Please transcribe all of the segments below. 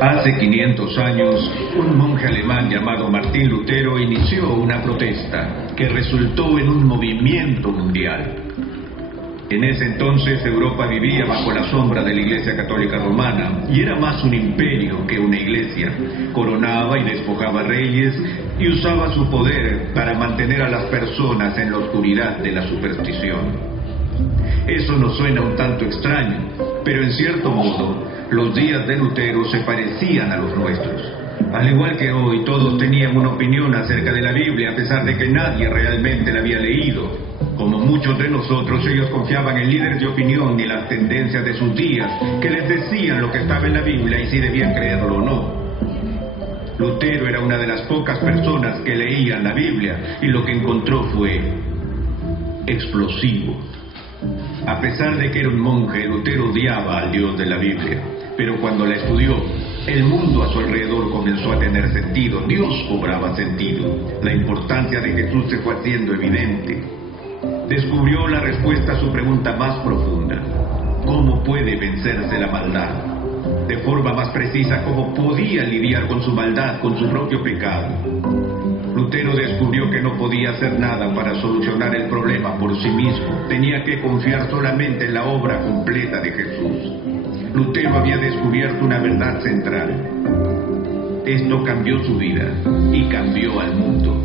Hace 500 años, un monje alemán llamado Martín Lutero inició una protesta que resultó en un movimiento mundial. En ese entonces Europa vivía bajo la sombra de la Iglesia Católica Romana y era más un imperio que una iglesia. Coronaba y despojaba reyes y usaba su poder para mantener a las personas en la oscuridad de la superstición. Eso nos suena un tanto extraño, pero en cierto modo, los días de Lutero se parecían a los nuestros. Al igual que hoy, todos tenían una opinión acerca de la Biblia, a pesar de que nadie realmente la había leído. Como muchos de nosotros, ellos confiaban en líderes de opinión y las tendencias de sus días, que les decían lo que estaba en la Biblia y si debían creerlo o no. Lutero era una de las pocas personas que leían la Biblia, y lo que encontró fue explosivo. A pesar de que era un monje, Lutero odiaba al Dios de la Biblia, pero cuando la estudió, el mundo a su alrededor comenzó a tener sentido. Dios cobraba sentido. La importancia de Jesús se fue haciendo evidente. Descubrió la respuesta a su pregunta más profunda: ¿cómo puede vencerse la maldad? De forma más precisa, ¿cómo podía lidiar con su maldad, con su propio pecado? Lutero descubrió que no podía hacer nada para solucionar el problema por sí mismo. Tenía que confiar solamente en la obra completa de Jesús. Lutero había descubierto una verdad central. Esto cambió su vida y cambió al mundo.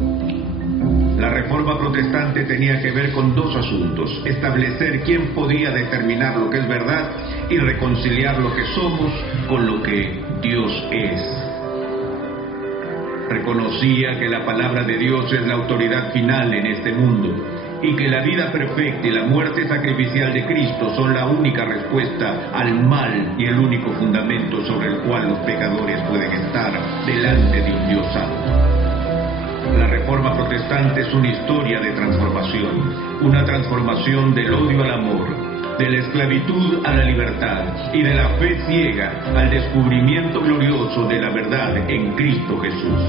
La Reforma Protestante tenía que ver con dos asuntos: establecer quién podía determinar lo que es verdad y reconciliar lo que somos con lo que Dios es. Reconocía que la palabra de Dios es la autoridad final en este mundo y que la vida perfecta y la muerte sacrificial de Cristo son la única respuesta al mal y el único fundamento sobre el cual los pecadores pueden estar delante de un Dios santo. La Reforma Protestante es una historia de transformación, una transformación del odio al amor, de la esclavitud a la libertad y de la fe ciega al descubrimiento glorioso de la verdad en Cristo Jesús.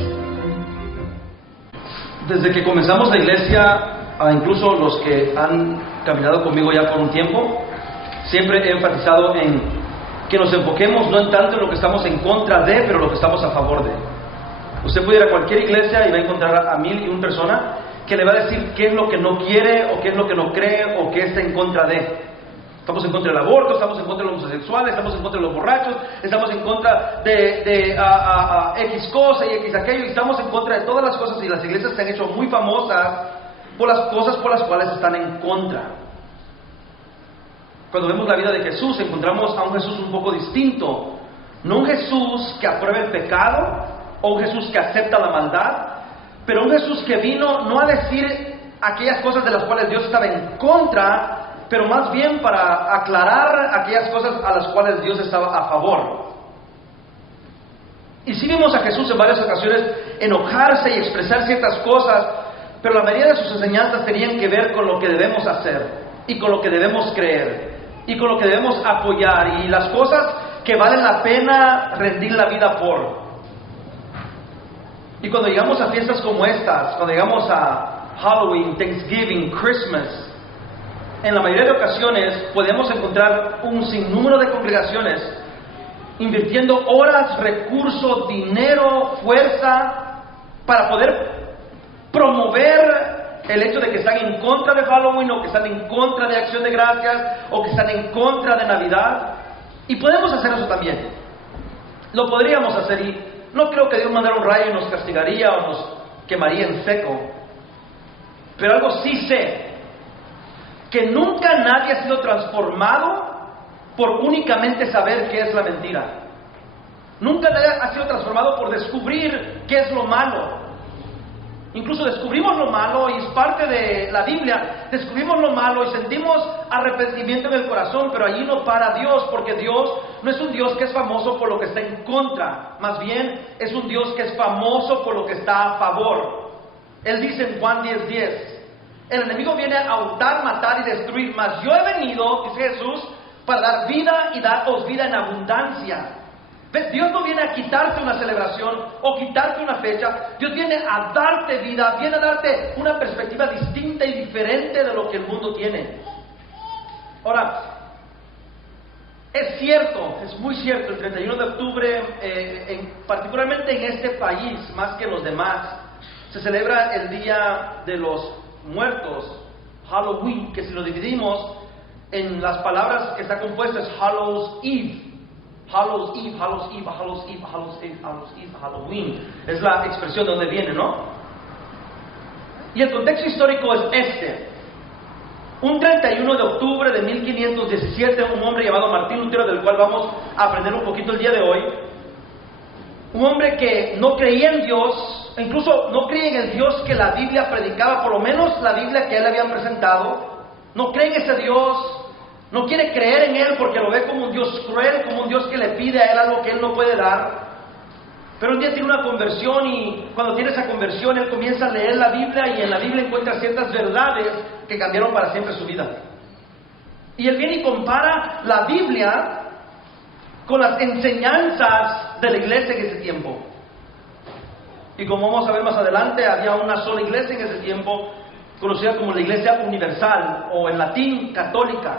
Desde que comenzamos la iglesia, incluso los que han caminado conmigo ya por un tiempo, siempre he enfatizado en que nos enfoquemos no en tanto en lo que estamos en contra de, pero lo que estamos a favor de. Usted puede ir a cualquier iglesia y va a encontrar a 1001 personas que le va a decir qué es lo que no quiere, o qué es lo que no cree, o qué está en contra de. Estamos en contra del aborto, estamos en contra de los homosexuales, estamos en contra de los borrachos, estamos en contra de X cosa y X aquello, y estamos en contra de todas las cosas, y las iglesias se han hecho muy famosas por las cosas por las cuales están en contra. Cuando vemos la vida de Jesús, encontramos a un Jesús un poco distinto. No un Jesús que aprueba el pecado, o un Jesús que acepta la maldad, pero un Jesús que vino no a decir aquellas cosas de las cuales Dios estaba en contra, pero más bien para aclarar aquellas cosas a las cuales Dios estaba a favor. Y sí vimos a Jesús en varias ocasiones enojarse y expresar ciertas cosas, pero la mayoría de sus enseñanzas tenían que ver con lo que debemos hacer, y con lo que debemos creer, y con lo que debemos apoyar, y las cosas que valen la pena rendir la vida por. Y cuando llegamos a fiestas como estas, cuando llegamos a Halloween, Thanksgiving, Christmas, en la mayoría de ocasiones podemos encontrar un sinnúmero de congregaciones invirtiendo horas, recursos, dinero, fuerza para poder promover el hecho de que están en contra de Halloween, o que están en contra de Acción de Gracias, o que están en contra de Navidad. Y podemos hacer eso también. Lo podríamos hacer, y no creo que Dios mandara un rayo y nos castigaría o nos quemaría en seco. Pero algo sí sé: que nunca nadie ha sido transformado por únicamente saber qué es la mentira. Nunca nadie ha sido transformado por descubrir qué es lo malo. Incluso descubrimos lo malo, y es parte de la Biblia. Descubrimos lo malo y sentimos arrepentimiento en el corazón, pero allí no para Dios, porque Dios no es un Dios que es famoso por lo que está en contra. Más bien, es un Dios que es famoso por lo que está a favor. Él dice en Juan 10:10, el enemigo viene a hurtar, matar y destruir, mas yo he venido, dice Jesús, para dar vida y daros vida en abundancia. ¿Ves? Dios no viene a quitarte una celebración o quitarte una fecha. Dios viene a darte vida, viene a darte una perspectiva distinta y diferente de lo que el mundo tiene. Ahora, Es cierto, es muy cierto, el 31 de octubre, particularmente en este país, más que en los demás, se celebra el Día de los Muertos, Halloween, que si lo dividimos en las palabras que está compuesta es Hallows Eve. Hallows Eve, Hallows Eve, Hallows Eve, Hallows Eve, Hallows Eve, Halloween. Es la expresión de donde viene, ¿no? Y el contexto histórico es este. Un 31 de octubre de 1517, un hombre llamado Martín Lutero, del cual vamos a aprender un poquito el día de hoy, un hombre que no creía en Dios, incluso no creía en el Dios que la Biblia predicaba, por lo menos la Biblia que él había presentado, no cree en ese Dios, no quiere creer en él porque lo ve como un Dios cruel, como un Dios que le pide a él algo que él no puede dar. Pero un día tiene una conversión y cuando tiene esa conversión él comienza a leer la Biblia y en la Biblia encuentra ciertas verdades que cambiaron para siempre su vida. Y él viene y compara la Biblia con las enseñanzas de la iglesia en ese tiempo. Y como vamos a ver más adelante, había una sola iglesia en ese tiempo, conocida como la Iglesia Universal, o en latín católica,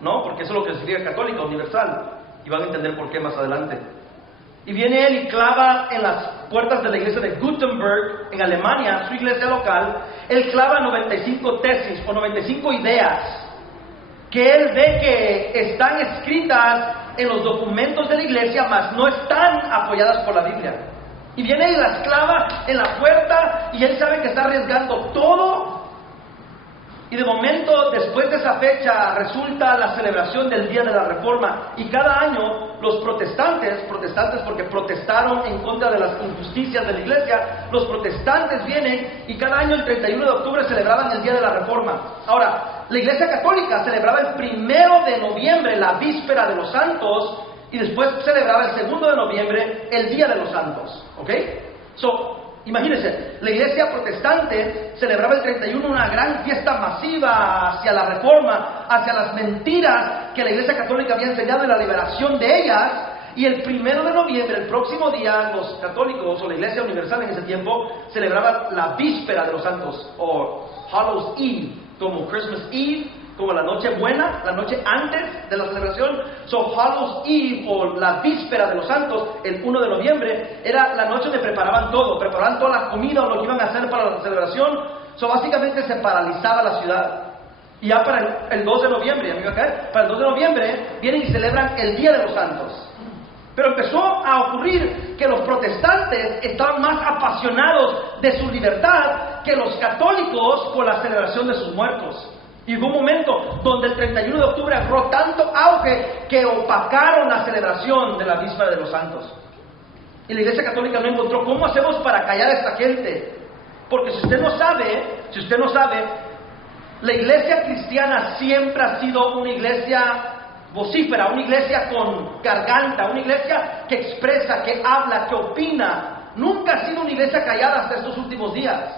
¿no? Porque eso es lo que significa católica, universal. Y van a entender por qué más adelante. Y viene él y clava en las puertas de la iglesia de Gutenberg, en Alemania, su iglesia local, él clava 95 tesis o 95 ideas que él ve que están escritas en los documentos de la iglesia, mas no están apoyadas por la Biblia. Y viene y las clava en la puerta y él sabe que está arriesgando todo. Y de momento, después de esa fecha, resulta la celebración del Día de la Reforma. Y cada año los protestantes porque protestaron en contra de las injusticias de la iglesia, los protestantes vienen y cada año el 31 de octubre celebraban el Día de la Reforma. Ahora, la iglesia católica celebraba el 1 de noviembre, la víspera de los santos, y después celebraba el 2 de noviembre, el Día de los Santos. ¿Ok? Imagínense, la iglesia protestante celebraba el 31 una gran fiesta masiva hacia la reforma, hacia las mentiras que la iglesia católica había enseñado y la liberación de ellas. Y el 1 de noviembre, el próximo día, los católicos o la iglesia universal en ese tiempo celebraba la víspera de los santos, o Hallows Eve, como Christmas Eve, como la noche buena, la noche antes de la celebración. Hallows Eve, o la víspera de los santos, el 1 de noviembre, era la noche donde preparaban toda la comida o lo que iban a hacer para la celebración. Básicamente se paralizaba la ciudad. Y ya para el 2 de noviembre, para el 2 de noviembre, vienen y celebran el Día de los Santos. Pero empezó a ocurrir que los protestantes estaban más apasionados de su libertad que los católicos por la celebración de sus muertos. Y hubo un momento donde el 31 de octubre agarró tanto auge que opacaron la celebración de la víspera de los santos. Y la iglesia católica no encontró cómo hacemos para callar a esta gente. Porque si usted no sabe, la iglesia cristiana siempre ha sido una iglesia vocífera, una iglesia con garganta, una iglesia que expresa, que habla, que opina. Nunca ha sido una iglesia callada hasta estos últimos días.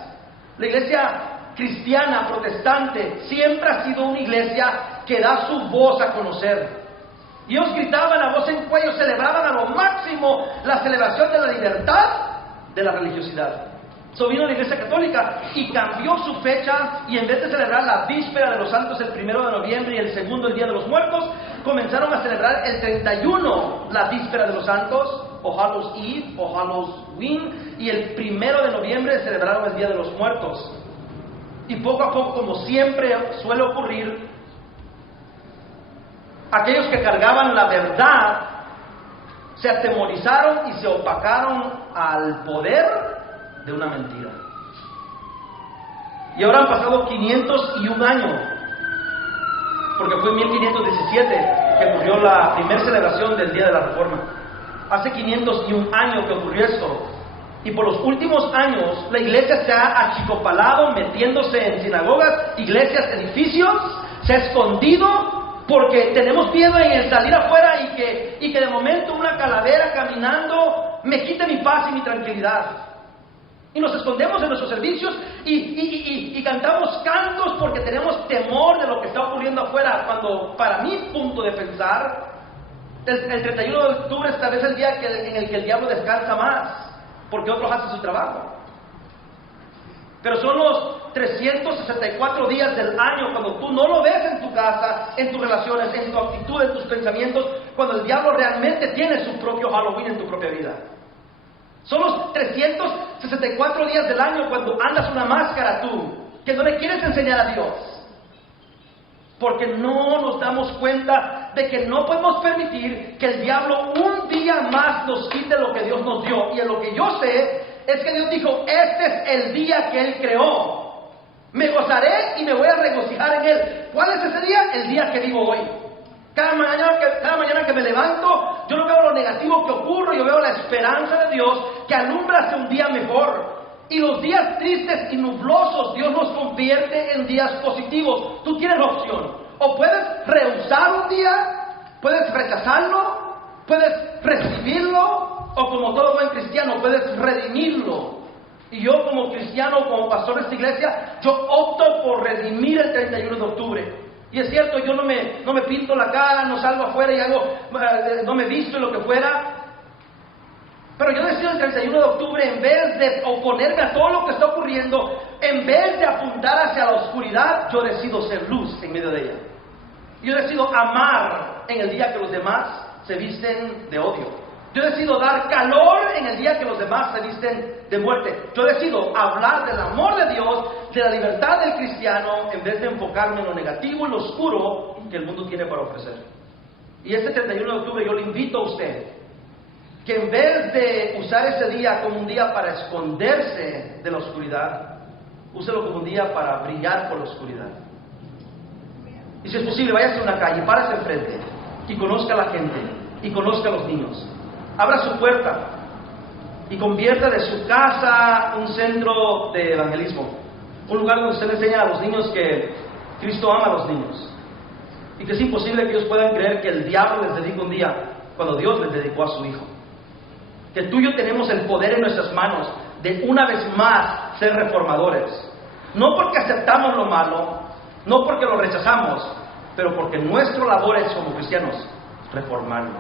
La iglesia cristiana, protestante, siempre ha sido una iglesia que da su voz a conocer. Y ellos gritaban a voz en cuello, celebraban a lo máximo la celebración de la libertad de la religiosidad. Vino la iglesia católica y cambió su fecha, y en vez de celebrar la víspera de los santos el 1 de noviembre y el 2 el Día de los Muertos, comenzaron a celebrar el 31 la víspera de los santos, o Hallows Eve, o Halloween, y el 1 de noviembre celebraron el Día de los Muertos. Y poco a poco, como siempre suele ocurrir, aquellos que cargaban la verdad se atemorizaron y se opacaron al poder de una mentira. Y ahora han pasado 501 años, porque fue en 1517 que ocurrió la primera celebración del Día de la Reforma. Hace 501 años que ocurrió esto. Y por los últimos años la iglesia se ha achicopalado, metiéndose en sinagogas, iglesias, edificios, se ha escondido porque tenemos miedo en el salir afuera y que de momento una calavera caminando me quite mi paz y mi tranquilidad. Y nos escondemos en nuestros servicios y cantamos cantos porque tenemos temor de lo que está ocurriendo afuera, cuando para mi punto de pensar, el 31 de octubre es tal vez el día en el que el diablo descansa más, porque otros hacen su trabajo. Pero son los 364 días del año cuando tú no lo ves en tu casa, en tus relaciones, en tu actitud, en tus pensamientos, cuando el diablo realmente tiene su propio Halloween en tu propia vida. Son los 364 días del año cuando andas una máscara tú, que no le quieres enseñar a Dios. Porque no nos damos cuenta de que no podemos permitir que el diablo un día más nos quite lo que Dios nos dio. Y en lo que yo sé es que Dios dijo, este es el día que Él creó. Me gozaré y me voy a regocijar en Él. ¿Cuál es ese día? El día que vivo hoy. Cada mañana que me levanto, yo no veo lo negativo que ocurre, yo veo la esperanza de Dios que alumbra hacia un día mejor. Y los días tristes y nublosos, Dios los convierte en días positivos. Tú tienes la opción. O puedes rehusar un día, puedes rechazarlo, puedes recibirlo, o como todo buen cristiano, puedes redimirlo. Y yo como cristiano, como pastor de esta iglesia, yo opto por redimir el 31 de octubre. Y es cierto, yo no me pinto la cara, no salgo afuera y no me visto y lo que fuera. Pero yo decido el 31 de octubre, en vez de oponerme a todo lo que está ocurriendo, en vez de apuntar hacia la oscuridad, yo decido ser luz en medio de ella. Yo decido amar en el día que los demás se visten de odio. Yo decido dar calor en el día que los demás se visten de muerte. Yo decido hablar del amor de Dios, de la libertad del cristiano, en vez de enfocarme en lo negativo y lo oscuro que el mundo tiene para ofrecer. Y este 31 de octubre yo le invito a usted que en vez de usar ese día como un día para esconderse de la oscuridad, úselo como un día para brillar por la oscuridad. Y si es posible, váyase a una calle, párese enfrente y conozca a la gente y conozca a los niños. Abra su puerta y convierta de su casa un centro de evangelismo, un lugar donde usted le enseña a los niños que Cristo ama a los niños y que es imposible que ellos puedan creer que el diablo les dedica un día cuando Dios les dedicó a su Hijo. Que tú y yo tenemos el poder en nuestras manos de una vez más ser reformadores, no porque aceptamos lo malo, no porque lo rechazamos, pero porque nuestra labor es como cristianos reformarlo.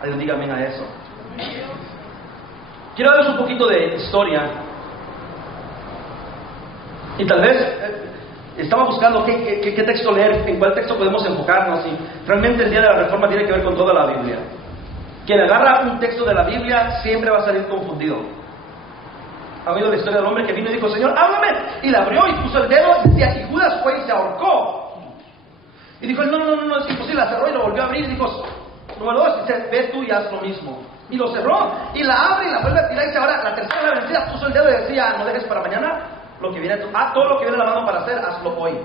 Alguien diga amén a eso. Quiero darles un poquito de historia. Y tal vez estaba buscando qué texto leer, en cuál texto podemos enfocarnos. Y realmente el día de la reforma tiene que ver con toda la Biblia. Quien agarra un texto de la Biblia siempre va a salir confundido. ¿Ha oído la historia del hombre que vino y dijo, Señor, háblame? Y la abrió y puso el dedo y decía, y Judas fue y se ahorcó. Y dijo, no, es imposible. La cerró y lo volvió a abrir y dijo, número 2, dice, ve tú y haz lo mismo. Y lo cerró y la abre y la vuelve a tirar y dice, ahora la tercera la vencida, puso el dedo y decía, no dejes para mañana lo que viene todo lo que viene a la mano para hacer, hazlo hoy.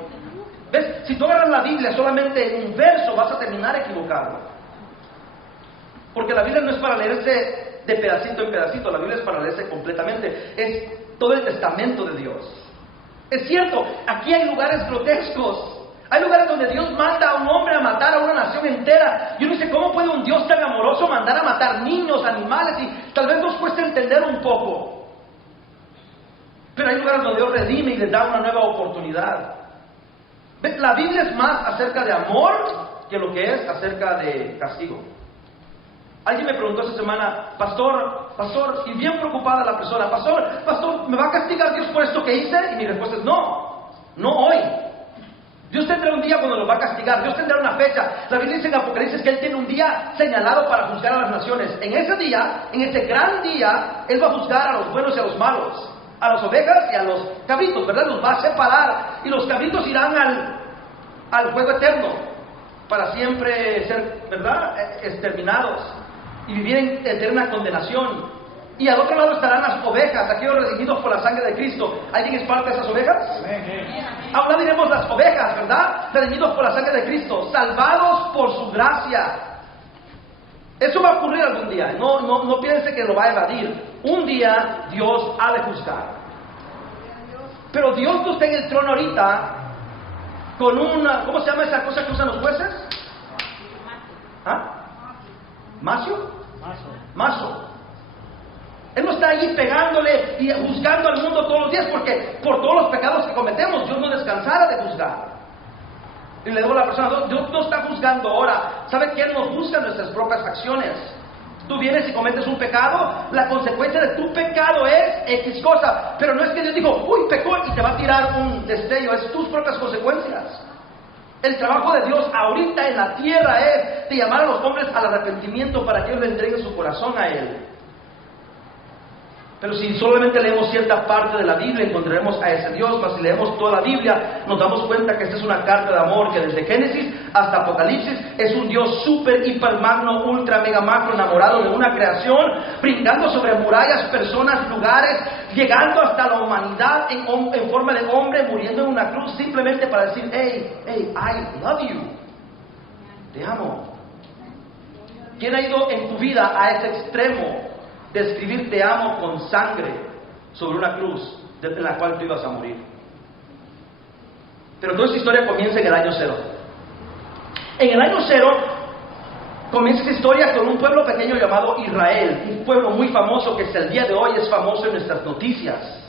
¿Ves? Si tú agarras la Biblia solamente en un verso, vas a terminar equivocado. Porque la Biblia no es para leerse de pedacito en pedacito, la Biblia es para leerse completamente. Es todo el testamento de Dios. Es cierto, aquí hay lugares grotescos. Hay lugares donde Dios manda a un hombre a matar a una nación entera. Y uno dice, ¿cómo puede un Dios tan amoroso mandar a matar niños, animales? Y tal vez nos cuesta entender un poco. Pero hay lugares donde Dios redime y les da una nueva oportunidad. ¿Ves? La Biblia es más acerca de amor que lo que es acerca de castigo. Alguien me preguntó esta semana, pastor, y bien preocupada la persona, pastor, ¿me va a castigar Dios por esto que hice? Y mi respuesta es no hoy. Dios tendrá un día cuando lo va a castigar, Dios tendrá una fecha. La Biblia dice en Apocalipsis que Él tiene un día señalado para juzgar a las naciones. En ese día, en ese gran día, Él va a juzgar a los buenos y a los malos, a las ovejas y a los cabritos, ¿verdad? Los va a separar y los cabritos irán al fuego eterno para siempre ser, ¿verdad?, exterminados y vivir en eterna condenación. Y al otro lado estarán las ovejas, aquellos redimidos por la sangre de Cristo. ¿Alguien es parte de esas ovejas? Ahora diremos las ovejas, ¿verdad? Redimidos por la sangre de Cristo, salvados por su gracia. Eso va a ocurrir algún día. No piense que lo va a evadir. Un día Dios ha de juzgar. Pero Dios no está en el trono ahorita con una... ¿Cómo se llama esa cosa que usan los jueces? ¿Ah? Mazo. Él no está allí pegándole y juzgando al mundo todos los días, porque por todos los pecados que cometemos Dios no descansara de juzgar. Y le digo a la persona, Dios no está juzgando ahora. ¿Sabe quién nos juzga? Nuestras propias acciones. Tú vienes y cometes un pecado, la consecuencia de tu pecado es X cosa. Pero no es que Dios dijo, uy, pecó y te va a tirar un destello, es tus propias consecuencias. El trabajo de Dios ahorita en la tierra es de llamar a los hombres al arrepentimiento para que ellos le entreguen su corazón a Él. Pero si solamente leemos cierta parte de la Biblia, encontraremos a ese Dios. Mas si leemos toda la Biblia, nos damos cuenta que esta es una carta de amor que desde Génesis hasta Apocalipsis es un Dios súper, hiper, magno, ultra, mega, macro, enamorado de una creación, brincando sobre murallas, personas, lugares, llegando hasta la humanidad en forma de hombre, muriendo en una cruz, simplemente para decir, hey, I love you. Te amo. ¿Quién ha ido en tu vida a ese extremo de escribir te amo con sangre sobre una cruz en la cual tú ibas a morir? Pero toda esta historia comienza en el año 0. En el año 0 comienza esta historia con un pueblo pequeño llamado Israel, un pueblo muy famoso que hasta el día de hoy es famoso en nuestras noticias.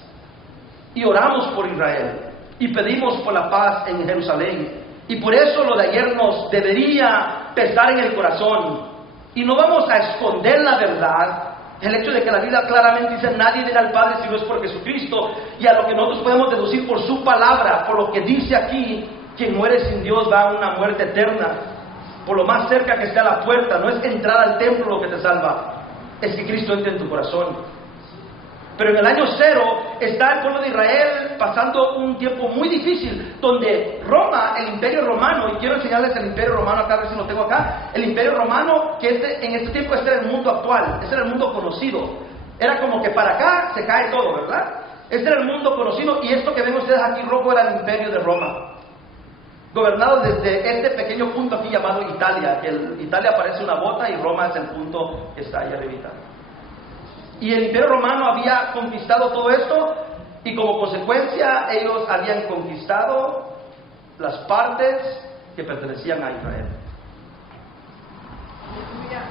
Y oramos por Israel y pedimos por la paz en Jerusalén. Y por eso lo de ayer nos debería pesar en el corazón. Y no vamos a esconder la verdad. El hecho de que la Biblia claramente dice nadie viene al Padre si no es por Jesucristo, y a lo que nosotros podemos deducir por su palabra, por lo que dice aquí, quien muere sin Dios va a una muerte eterna. Por lo más cerca que esté a la puerta, no es entrar al templo lo que te salva, es que Cristo entre en tu corazón. Pero en el año 0 está el pueblo de Israel pasando un tiempo muy difícil, donde Roma, el imperio romano, y quiero enseñarles el imperio romano acá, a ver si lo tengo acá, el imperio romano, que en este tiempo este era el mundo actual, este era el mundo conocido, era como que para acá se cae todo, ¿verdad? Este era el mundo conocido, y esto que ven ustedes aquí rojo era el imperio de Roma, gobernado desde este pequeño punto aquí llamado Italia, que Italia parece una bota y Roma es el punto que está ahí arribita. Y el imperio romano había conquistado todo esto, y como consecuencia ellos habían conquistado las partes que pertenecían a Israel.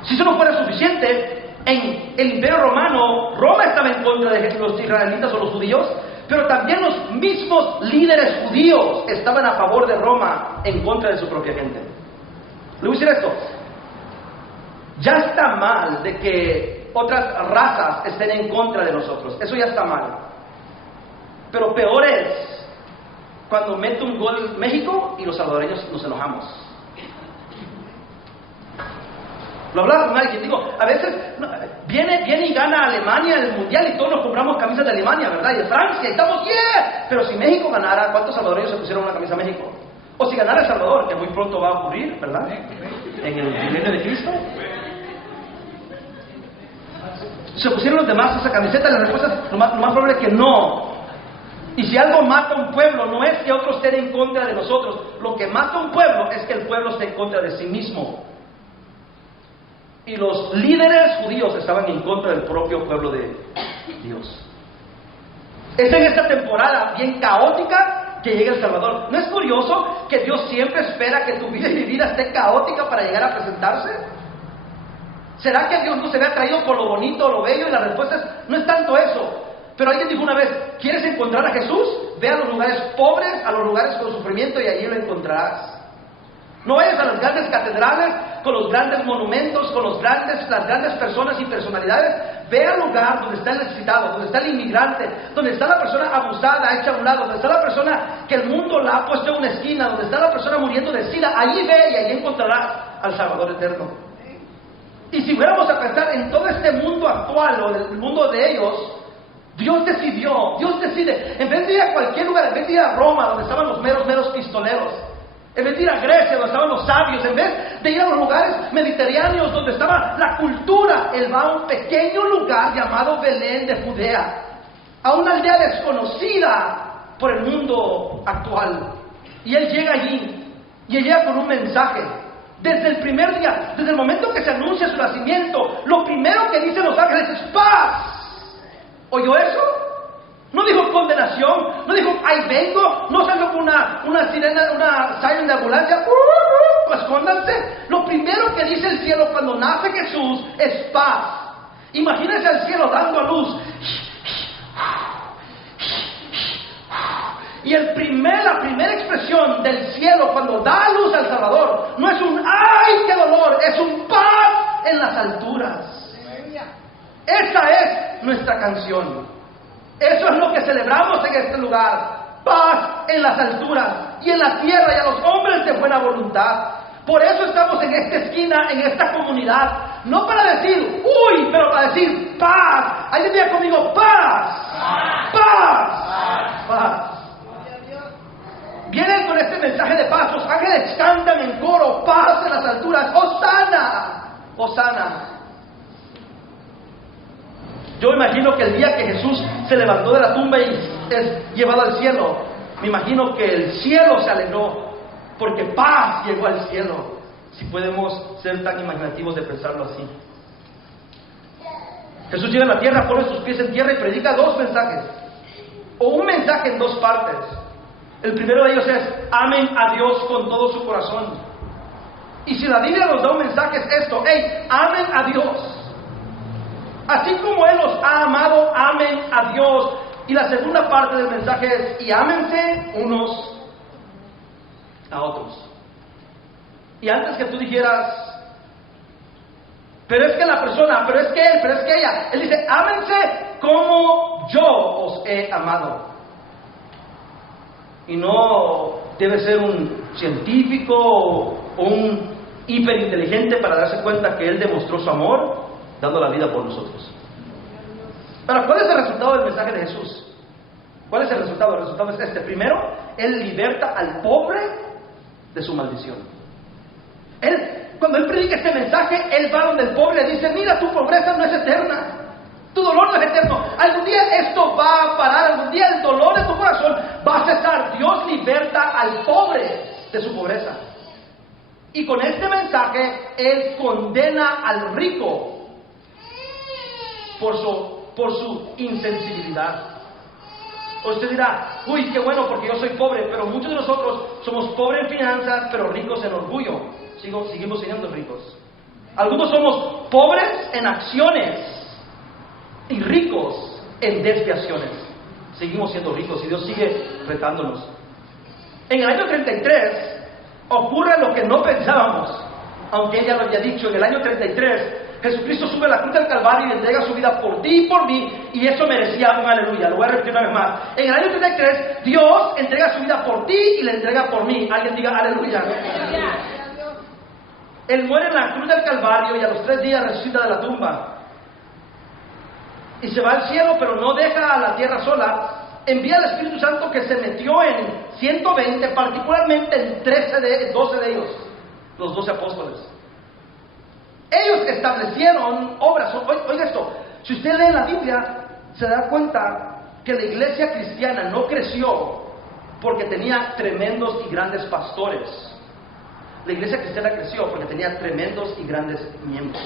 Si eso no fuera suficiente, en el imperio romano, Roma estaba en contra de los israelitas o los judíos, pero también los mismos líderes judíos estaban a favor de Roma en contra de su propia gente. Le voy a decir esto: ya está mal de que otras razas estén en contra de nosotros, eso ya está mal. Pero peor es cuando mete un gol México y los salvadoreños nos enojamos. Lo hablaba con alguien, digo, a veces viene y gana Alemania el mundial y todos nos compramos camisas de Alemania, ¿verdad? Y de Francia, y estamos ¡yeah! Pero si México ganara, ¿cuántos salvadoreños se pusieron una camisa a México? O si ganara El Salvador, que muy pronto va a ocurrir, ¿verdad? En el milenio de Cristo. ¿Se pusieron los demás esa camiseta? La respuesta es lo más probable es que no. Y si algo mata a un pueblo, no es que otros estén en contra de nosotros. Lo que mata a un pueblo es que el pueblo esté en contra de sí mismo. Y los líderes judíos estaban en contra del propio pueblo de Dios. Es en esta temporada bien caótica que llega El Salvador. ¿No es curioso que Dios siempre espera que tu vida y mi vida esté caótica para llegar a presentarse? ¿Será que Dios no se ve atraído por lo bonito, lo bello? Y la respuesta es, no es tanto eso. Pero alguien dijo una vez, ¿quieres encontrar a Jesús? Ve a los lugares pobres, a los lugares con sufrimiento, y allí lo encontrarás. No vayas a las grandes catedrales, con los grandes monumentos, con las grandes personas y personalidades. Ve al lugar donde está el necesitado, donde está el inmigrante, donde está la persona abusada, hecha a un lado, donde está la persona que el mundo la ha puesto en una esquina, donde está la persona muriendo de sida. Allí ve y allí encontrarás al Salvador eterno. Y si fuéramos a pensar en todo este mundo actual, o el mundo de ellos, Dios decide, en vez de ir a cualquier lugar, en vez de ir a Roma, donde estaban los meros pistoleros, en vez de ir a Grecia, donde estaban los sabios, en vez de ir a los lugares mediterráneos, donde estaba la cultura, Él va a un pequeño lugar llamado Belén de Judea, a una aldea desconocida por el mundo actual. Y Él llega allí, y Él llega con un mensaje. Desde el primer día, desde el momento que se anuncia su nacimiento, lo primero que dicen los ángeles es paz. ¿Oyó eso? No dijo condenación, no dijo ahí vengo, no salió con una sirena, una siren de ambulancia, escóndanse. Lo primero que dice el cielo cuando nace Jesús es paz. Imagínense al cielo dando a luz. Y la primera expresión del cielo cuando da a luz al Salvador no es un ¡ay, qué dolor! Es un paz en las alturas. Esa es nuestra canción. Eso es lo que celebramos en este lugar. Paz en las alturas. y en la tierra y a los hombres de buena voluntad. Por eso estamos en esta esquina, en esta comunidad, no para decir, uy, pero para decir paz. Alguien diga conmigo, paz, paz, paz. Vienen con este mensaje de paz. Los ángeles cantan en coro, paz en las alturas, Hosana, Hosana. Yo imagino que el día que Jesús se levantó de la tumba y es llevado al cielo, me imagino que el cielo se alegró, porque paz llegó al cielo. Si podemos ser tan imaginativos de pensarlo así. Jesús llega a la tierra, pone sus pies en tierra y predica dos mensajes, o un mensaje en dos partes. El primero de ellos es: amen a Dios con todo su corazón. Y si la Biblia nos da un mensaje es esto: hey, amen a Dios. Así como Él los ha amado, amen a Dios. Y la segunda parte del mensaje es: y ámense unos a otros. Y antes que tú dijeras, pero es que la persona, pero es que él, pero es que ella, Él dice: ámense como yo os he amado. Y no debe ser un científico o un hiperinteligente para darse cuenta que Él demostró su amor dando la vida por nosotros. Pero ¿cuál es el resultado del mensaje de Jesús? ¿Cuál es el resultado? El resultado es este. Primero, Él liberta al pobre de su maldición. Cuando Él predica este mensaje, Él va donde el pobre le dice: mira, tu pobreza no es eterna, tu dolor no es eterno, algún día esto va a parar, algún día el dolor de tu corazón va a cesar. Dios liberta al pobre de su pobreza. Y con este mensaje Él condena al rico por su insensibilidad. Usted dirá: uy, qué bueno, porque yo soy pobre. Pero muchos de nosotros somos pobres en finanzas, pero ricos en orgullo. Seguimos siendo ricos. Algunos somos pobres en acciones y ricos en desviaciones. Seguimos siendo ricos y Dios sigue retándonos. En el año 33 ocurre lo que no pensábamos, aunque Él ya lo había dicho. En el año 33 Jesucristo sube a la cruz del Calvario y entrega su vida por ti y por mí, y eso merecía un aleluya. Lo voy a repetir una vez más. En el año 33 Dios entrega su vida por ti y la entrega por mí. Alguien diga aleluya. Él muere en la cruz del Calvario y a los 3 días resucita de la tumba y se va al cielo, pero no deja a la tierra sola. Envía al Espíritu Santo, que se metió en 120, particularmente en 12 de ellos, los 12 apóstoles. Ellos establecieron obras. Oiga esto: si usted lee la Biblia, se da cuenta que la iglesia cristiana no creció porque tenía tremendos y grandes pastores. La iglesia cristiana creció porque tenía tremendos y grandes miembros.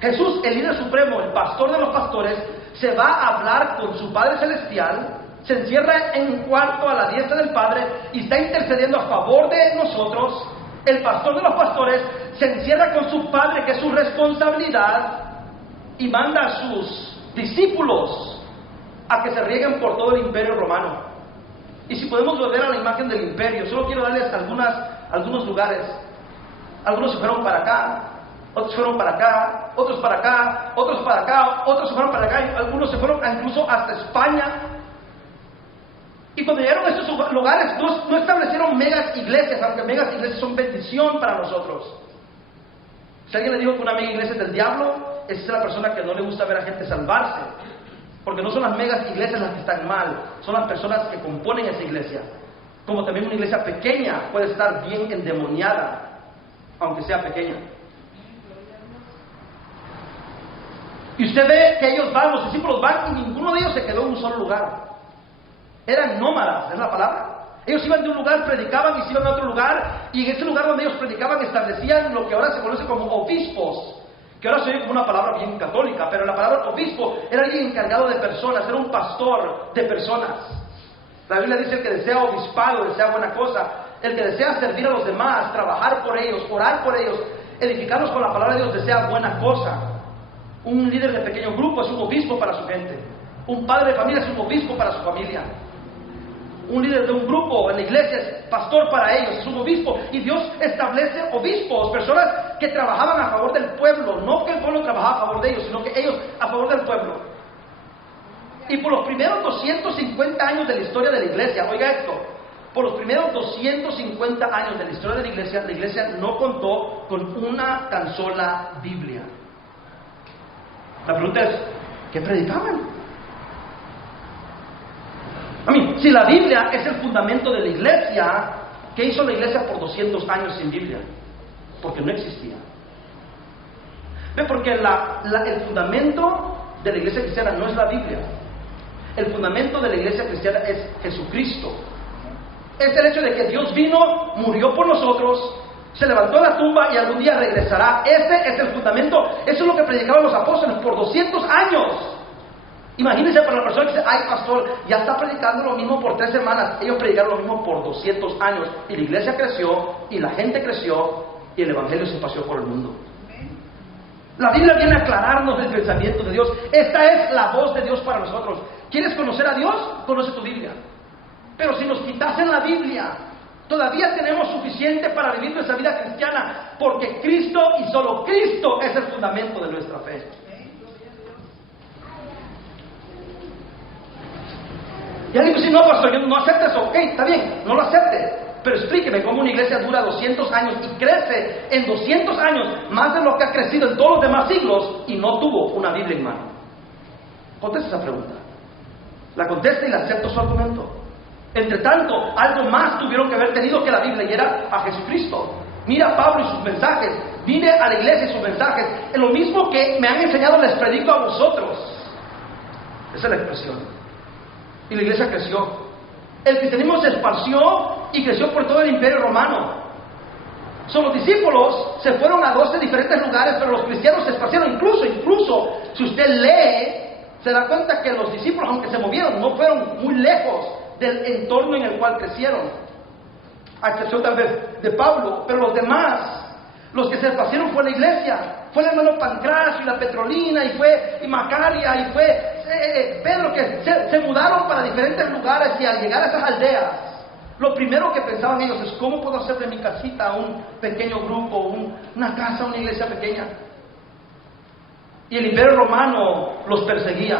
Jesús, el líder supremo, el pastor de los pastores, se va a hablar con su Padre Celestial, se encierra en un cuarto a la diestra del Padre y está intercediendo a favor de nosotros. El pastor de los pastores se encierra con su Padre, que es su responsabilidad, y manda a sus discípulos a que se rieguen por todo el imperio romano. Y si podemos volver a la imagen del imperio, solo quiero darles algunos lugares. Algunos se fueron para acá, otros fueron para acá, otros para acá, otros para acá, otros se fueron para acá, y algunos se fueron incluso hasta España. Y cuando llegaron a estos lugares no establecieron megas iglesias, aunque megas iglesias son bendición para nosotros. Si alguien le dijo que una mega iglesia es del diablo, esa es la persona que no le gusta ver a gente salvarse. Porque no son las megas iglesias las que están mal, son las personas que componen esa iglesia. Como también una iglesia pequeña puede estar bien endemoniada, aunque sea pequeña. Y usted ve que ellos van, los discípulos van, y ninguno de ellos se quedó en un solo lugar. Eran nómadas, ¿es la palabra? Ellos iban de un lugar, predicaban y se iban a otro lugar, y en ese lugar donde ellos predicaban establecían lo que ahora se conoce como obispos, que ahora se oye como una palabra bien católica, pero la palabra obispo era alguien encargado de personas, era un pastor de personas. La Biblia dice: el que desea obispado, desea buena cosa. El que desea servir a los demás, trabajar por ellos, orar por ellos, edificarlos con la palabra de Dios, desea buena cosa. Un líder de pequeño grupo es un obispo para su gente. Un padre de familia es un obispo para su familia. Un líder de un grupo en la iglesia es pastor para ellos, es un obispo. Y Dios establece obispos, personas que trabajaban a favor del pueblo. No que el pueblo trabajaba a favor de ellos, sino que ellos a favor del pueblo. Y por los primeros 250 años de la historia de la iglesia, oiga esto, Por los primeros 250 años de la historia de la iglesia no contó con una tan sola Biblia. La pregunta es, ¿qué predicaban? Si la Biblia es el fundamento de la iglesia, ¿qué hizo la iglesia por 200 años sin Biblia? Porque no existía. ¿Ve? Porque el fundamento de la iglesia cristiana no es la Biblia. El fundamento de la iglesia cristiana es Jesucristo. Es el hecho de que Dios vino, murió por nosotros, se levantó de la tumba y algún día regresará. Ese es el fundamento. Eso es lo que predicaban los apóstoles por 200 años. Imagínense para la persona que dice, ay pastor, ya está predicando lo mismo por 3 semanas. Ellos predicaron lo mismo por 200 años. Y la iglesia creció, y la gente creció, y el evangelio se paseó por el mundo. La Biblia viene a aclararnos el pensamiento de Dios. Esta es la voz de Dios para nosotros. ¿Quieres conocer a Dios? Conoce tu Biblia. Pero si nos quitasen la Biblia, todavía tenemos suficiente para vivir nuestra vida cristiana, porque Cristo y solo Cristo es el fundamento de nuestra fe. Y alguien dice, no pastor, yo no acepto eso. Ok, está bien, no lo acepte. Pero explíqueme cómo una iglesia dura 200 años y crece en 200 años más de lo que ha crecido en todos los demás siglos y no tuvo una Biblia en mano. Contesta esa pregunta. La contesta y la acepto su argumento. Entre tanto, algo más tuvieron que haber tenido que la Biblia, y era a Jesucristo. Mira a Pablo y sus mensajes. Vine a la iglesia y sus mensajes. Es lo mismo que me han enseñado, les predico a vosotros. Esa es la expresión. Y la iglesia creció. El cristianismo se esparció y creció por todo el imperio romano. Los discípulos se fueron a 12 diferentes lugares, pero los cristianos se esparcieron. Incluso, si usted lee, se da cuenta que los discípulos, aunque se movieron, no fueron muy lejos del entorno en el cual crecieron, a excepción tal vez de Pablo. Pero los demás, los que se esparcieron, fue la iglesia. Fue el hermano Pancracio y la Petrolina, y Macaria, y fue Pedro, que se mudaron para diferentes lugares, y al llegar a esas aldeas, lo primero que pensaban ellos es, ¿cómo puedo hacer de mi casita un pequeño grupo, una casa, una iglesia pequeña? Y el imperio romano los perseguía.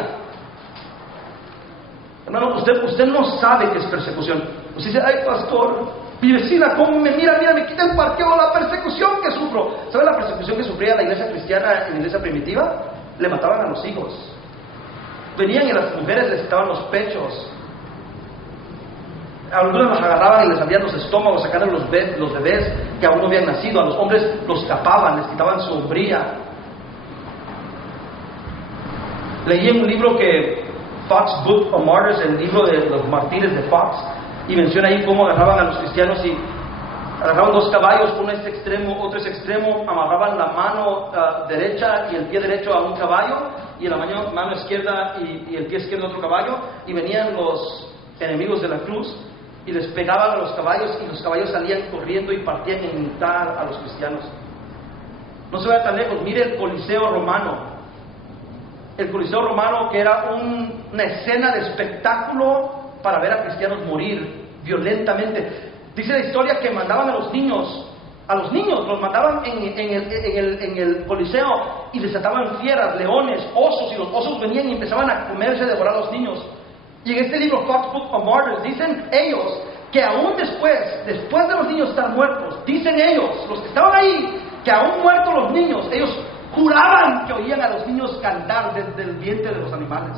Hermano, usted no sabe qué es persecución. Usted dice, ay pastor, mi vecina cómo me mira, me quita el parqueo, la persecución que sufro. ¿Sabe la persecución que sufría la iglesia cristiana en la iglesia primitiva? Le mataban a los hijos. Venían y a las mujeres les quitaban los pechos. A algunos los agarraban y les abrían los estómagos, sacaban los bebés que aún no habían nacido. A los hombres los tapaban, les quitaban su hombría. Leí en un libro que Fox Book of Martyrs, el libro de los mártires de Fox, y menciona ahí cómo agarraban a los cristianos y agarraban 2 caballos, uno es extremo, otro es extremo, amarraban la mano derecha y el pie derecho a un caballo, y en la mano izquierda y el pie izquierdo a otro caballo, y venían los enemigos de la cruz y les pegaban a los caballos, y los caballos salían corriendo y partían en mitad a los cristianos. No se vaya tan lejos, mire el Coliseo romano. El Coliseo romano, que era una escena de espectáculo para ver a cristianos morir violentamente. Dice la historia que mandaban a los niños los mandaban en el Coliseo y les ataban fieras, leones, osos, y los osos venían y empezaban a comerse, a devorar a los niños. Y en este libro, Fox Book of Martyrs, dicen ellos que aún después de los niños estar muertos, dicen ellos, los que estaban ahí, que aún muertos los niños, ellos juraban que oían a los niños cantar desde el vientre de los animales.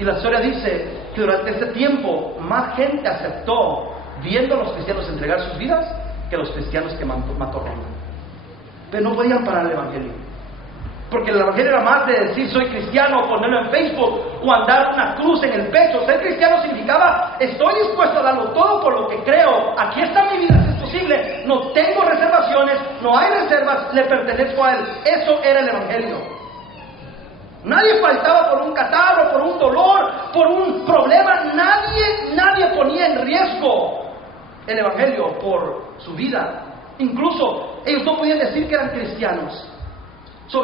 Y la historia dice que durante este tiempo más gente aceptó, viendo a los cristianos entregar sus vidas, que los cristianos que mató Roma. Pero no podían parar el evangelio, porque el evangelio era más de decir soy cristiano, ponerlo en Facebook o andar una cruz en el pecho. Ser cristiano significaba, estoy dispuesto a darlo todo por lo que creo, aquí está mi vida si es posible, no tengo reservaciones, no hay reservas, le pertenezco a él. Eso era el evangelio. Nadie faltaba por un catarro, por un dolor, por un problema. Nadie ponía en riesgo el evangelio por su vida. Incluso ellos no podían decir que eran cristianos.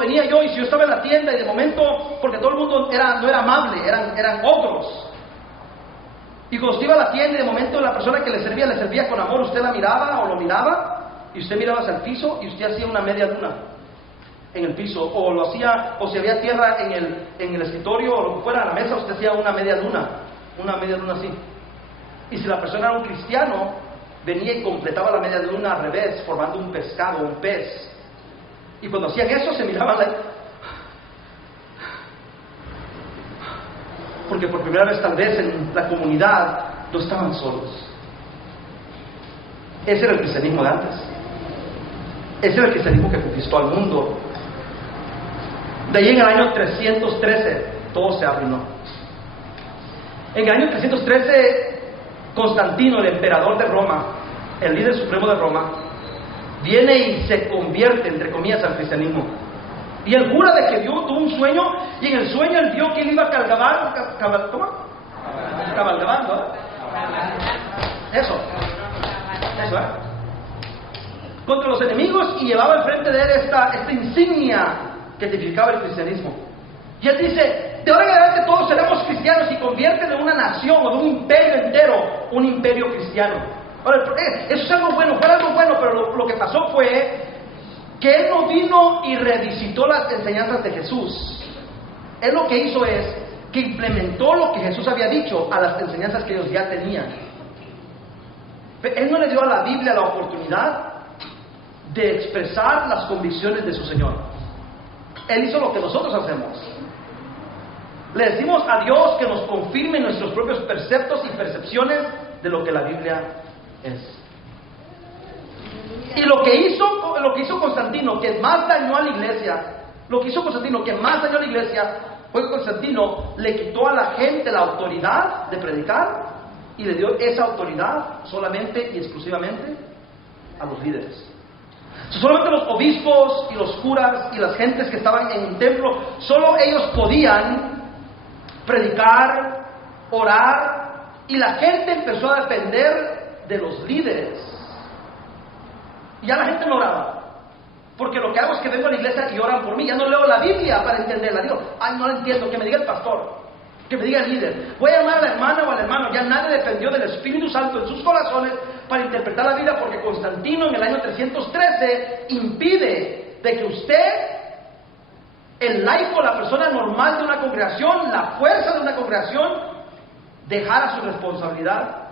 Venía yo, y si yo estaba en la tienda y de momento, porque todo el mundo no era amable, eran ogros. Y cuando usted iba a la tienda y de momento la persona que le servía con amor, usted la miraba o lo miraba, y usted miraba hacia el piso y usted hacía una media luna en el piso, o lo hacía, o si había tierra en el escritorio o lo que fuera, a la mesa, usted hacía una media luna. una media luna así. Y si la persona era un cristiano, venía y completaba la media luna al revés, formando un pescado, un pez. Y cuando hacían eso, se miraban porque por primera vez tal vez en la comunidad no estaban solos. Ese era el cristianismo de antes. Ese era el cristianismo que conquistó al mundo. De ahí en el año 313 todo se arruinó. En el año 313 Constantino, el emperador de Roma, el líder supremo de Roma, viene y se convierte, entre comillas, al cristianismo. Y él jura de que tuvo un sueño, y en el sueño él vio que él iba cabalgando, Eso, contra los enemigos, y llevaba enfrente de él esta insignia que tipificaba el cristianismo. Y él dice: de ahora en adelante todos seremos cristianos, y convierten de una nación o de un imperio entero un imperio cristiano. Ahora, eso es algo bueno, fue algo bueno, pero lo que pasó fue que él no vino y revisitó las enseñanzas de Jesús. Él lo que hizo es que implementó lo que Jesús había dicho a las enseñanzas que ellos ya tenían. Él no le dio a la Biblia la oportunidad de expresar las convicciones de su Señor. Él hizo lo que nosotros hacemos. Le decimos a Dios que nos confirme nuestros propios preceptos y percepciones de lo que la Biblia es. Y lo que hizo Constantino, que más dañó a la iglesia, fue que Constantino le quitó a la gente la autoridad de predicar y le dio esa autoridad solamente y exclusivamente a los líderes. Solamente los obispos y los curas y las gentes que estaban en un templo, solo ellos podían predicar, orar, y la gente empezó a depender de los líderes. Y ya la gente no oraba, porque lo que hago es que vengo a la iglesia y oran por mí. Ya no leo la Biblia para entenderla. Digo: ay, no la entiendo, que me diga el pastor, que me diga el líder. Voy a llamar a la hermana o al hermano. Ya nadie dependió del Espíritu Santo en sus corazones para interpretar la Biblia, porque Constantino en el año 313 impide de que usted, el laico, la persona normal de una congregación, la fuerza de una congregación, dejara su responsabilidad.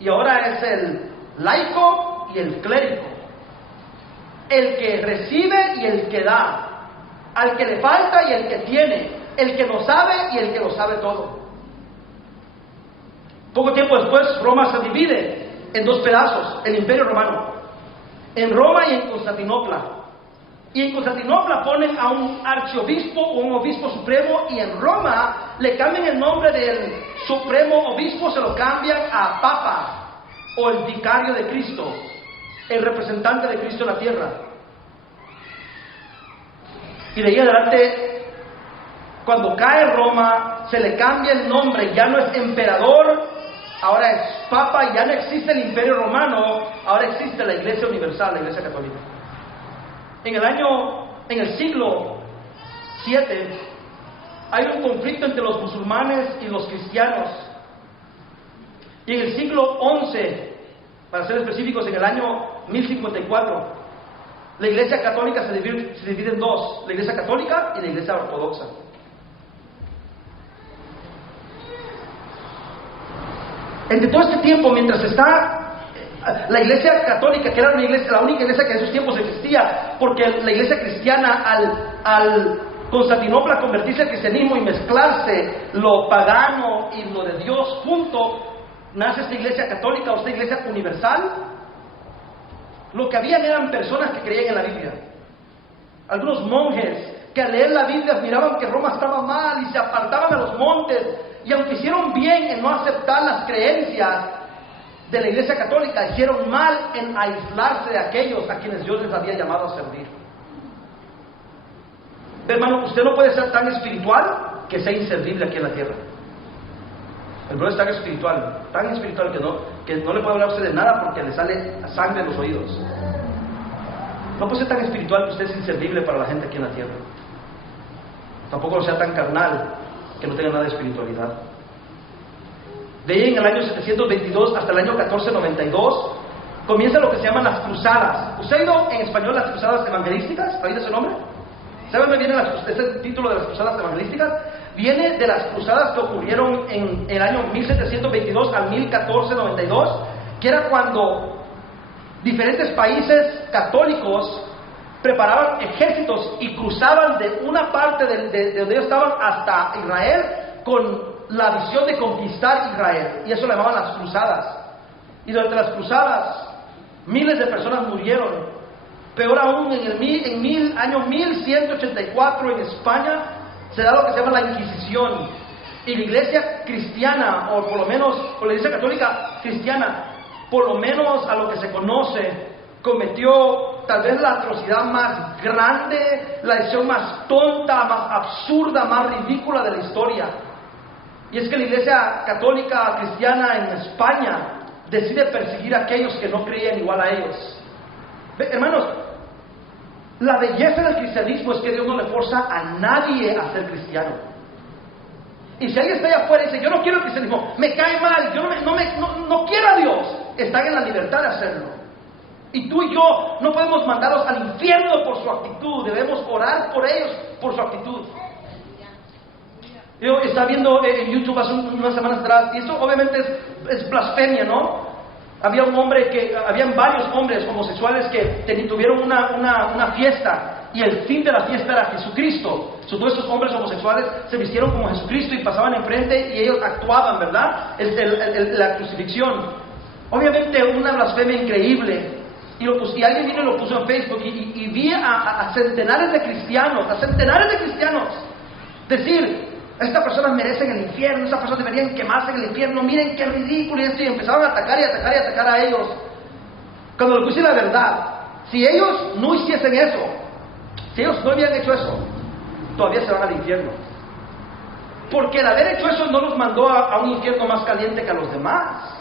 Y ahora es el laico y el clérigo, el que recibe y el que da, al que le falta y el que tiene, el que no sabe y el que lo sabe todo. Poco tiempo después, Roma se divide en dos pedazos, el Imperio Romano, en Roma y en Constantinopla. Y en Constantinopla ponen a un archiobispo o un obispo supremo, y en Roma le cambian el nombre del supremo obispo, se lo cambian a Papa, o el vicario de Cristo, el representante de Cristo en la tierra. Y de ahí en adelante, cuando cae Roma, se le cambia el nombre, ya no es emperador, ahora es Papa, y ya no existe el Imperio Romano, ahora existe la Iglesia Universal, la Iglesia Católica. En el siglo VII, hay un conflicto entre los musulmanes y los cristianos. Y en el siglo XI, para ser específicos, en el año 1054, la Iglesia Católica se divide en dos: la Iglesia Católica y la Iglesia Ortodoxa. Entre todo este tiempo, mientras está la Iglesia Católica, que era la única iglesia que en esos tiempos existía, porque la Iglesia cristiana, al Constantinopla convertirse al cristianismo y mezclarse lo pagano y lo de Dios junto, nace esta Iglesia Católica o esta Iglesia Universal. Lo que habían eran personas que creían en la Biblia, algunos monjes que al leer la Biblia miraban que Roma estaba mal y se apartaban a los montes, y aunque hicieron bien en no aceptar las creencias de la Iglesia Católica, hicieron mal en aislarse de aquellos a quienes Dios les había llamado a servir. Hermano, usted no puede ser tan espiritual que sea inservible aquí en la tierra. El brother es tan espiritual que no le puede hablar a usted de nada porque le sale sangre en los oídos. No puede ser tan espiritual que usted es inservible para la gente aquí en la tierra. Tampoco no sea tan carnal que no tenga nada de espiritualidad. De ahí en el año 722 hasta el año 1492 comienza lo que se llaman las cruzadas. ¿Usted ha oído en español las cruzadas evangelísticas? ¿Ha oído ese nombre? ¿Saben dónde viene ese título de las cruzadas evangelísticas? Viene de las cruzadas que ocurrieron en el año 1722 al 1492, que era cuando diferentes países católicos preparaban ejércitos y cruzaban de una parte de donde ellos estaban hasta Israel con la visión de conquistar Israel, y eso le llamaban las cruzadas. Y durante las cruzadas miles de personas murieron. Peor aún, año 1184 en España se da lo que se llama la Inquisición, y la iglesia cristiana, o por lo menos o la iglesia católica cristiana, por lo menos a lo que se conoce, cometió tal vez la atrocidad más grande, la decisión más tonta, más absurda, más ridícula de la historia. Y es que la iglesia católica cristiana en España decide perseguir a aquellos que no creían igual a ellos. Hermanos, la belleza del cristianismo es que Dios no le forza a nadie a ser cristiano. Y si alguien está allá afuera y dice, yo no quiero el cristianismo, me cae mal, yo no quiero a Dios, están en la libertad de hacerlo. Y tú y yo no podemos mandarlos al infierno por su actitud, debemos orar por ellos por su actitud. Yo estaba viendo en YouTube hace unas semanas atrás, y esto obviamente es blasfemia, ¿no? Habían varios hombres homosexuales que tuvieron una fiesta, y el fin de la fiesta era Jesucristo. Todos estos hombres homosexuales se vistieron como Jesucristo y pasaban enfrente y ellos actuaban, ¿verdad? La crucifixión. Obviamente una blasfemia increíble. Y alguien vino y lo puso en Facebook, y vi a centenares de cristianos, decir, estas personas merecen el infierno, estas personas deberían quemarse en el infierno, miren qué ridículo, y empezaron a atacar a ellos. Cuando le puse la verdad, si ellos no hiciesen eso, si ellos no habían hecho eso, todavía se van al infierno. Porque el haber hecho eso no los mandó a un infierno más caliente que a los demás.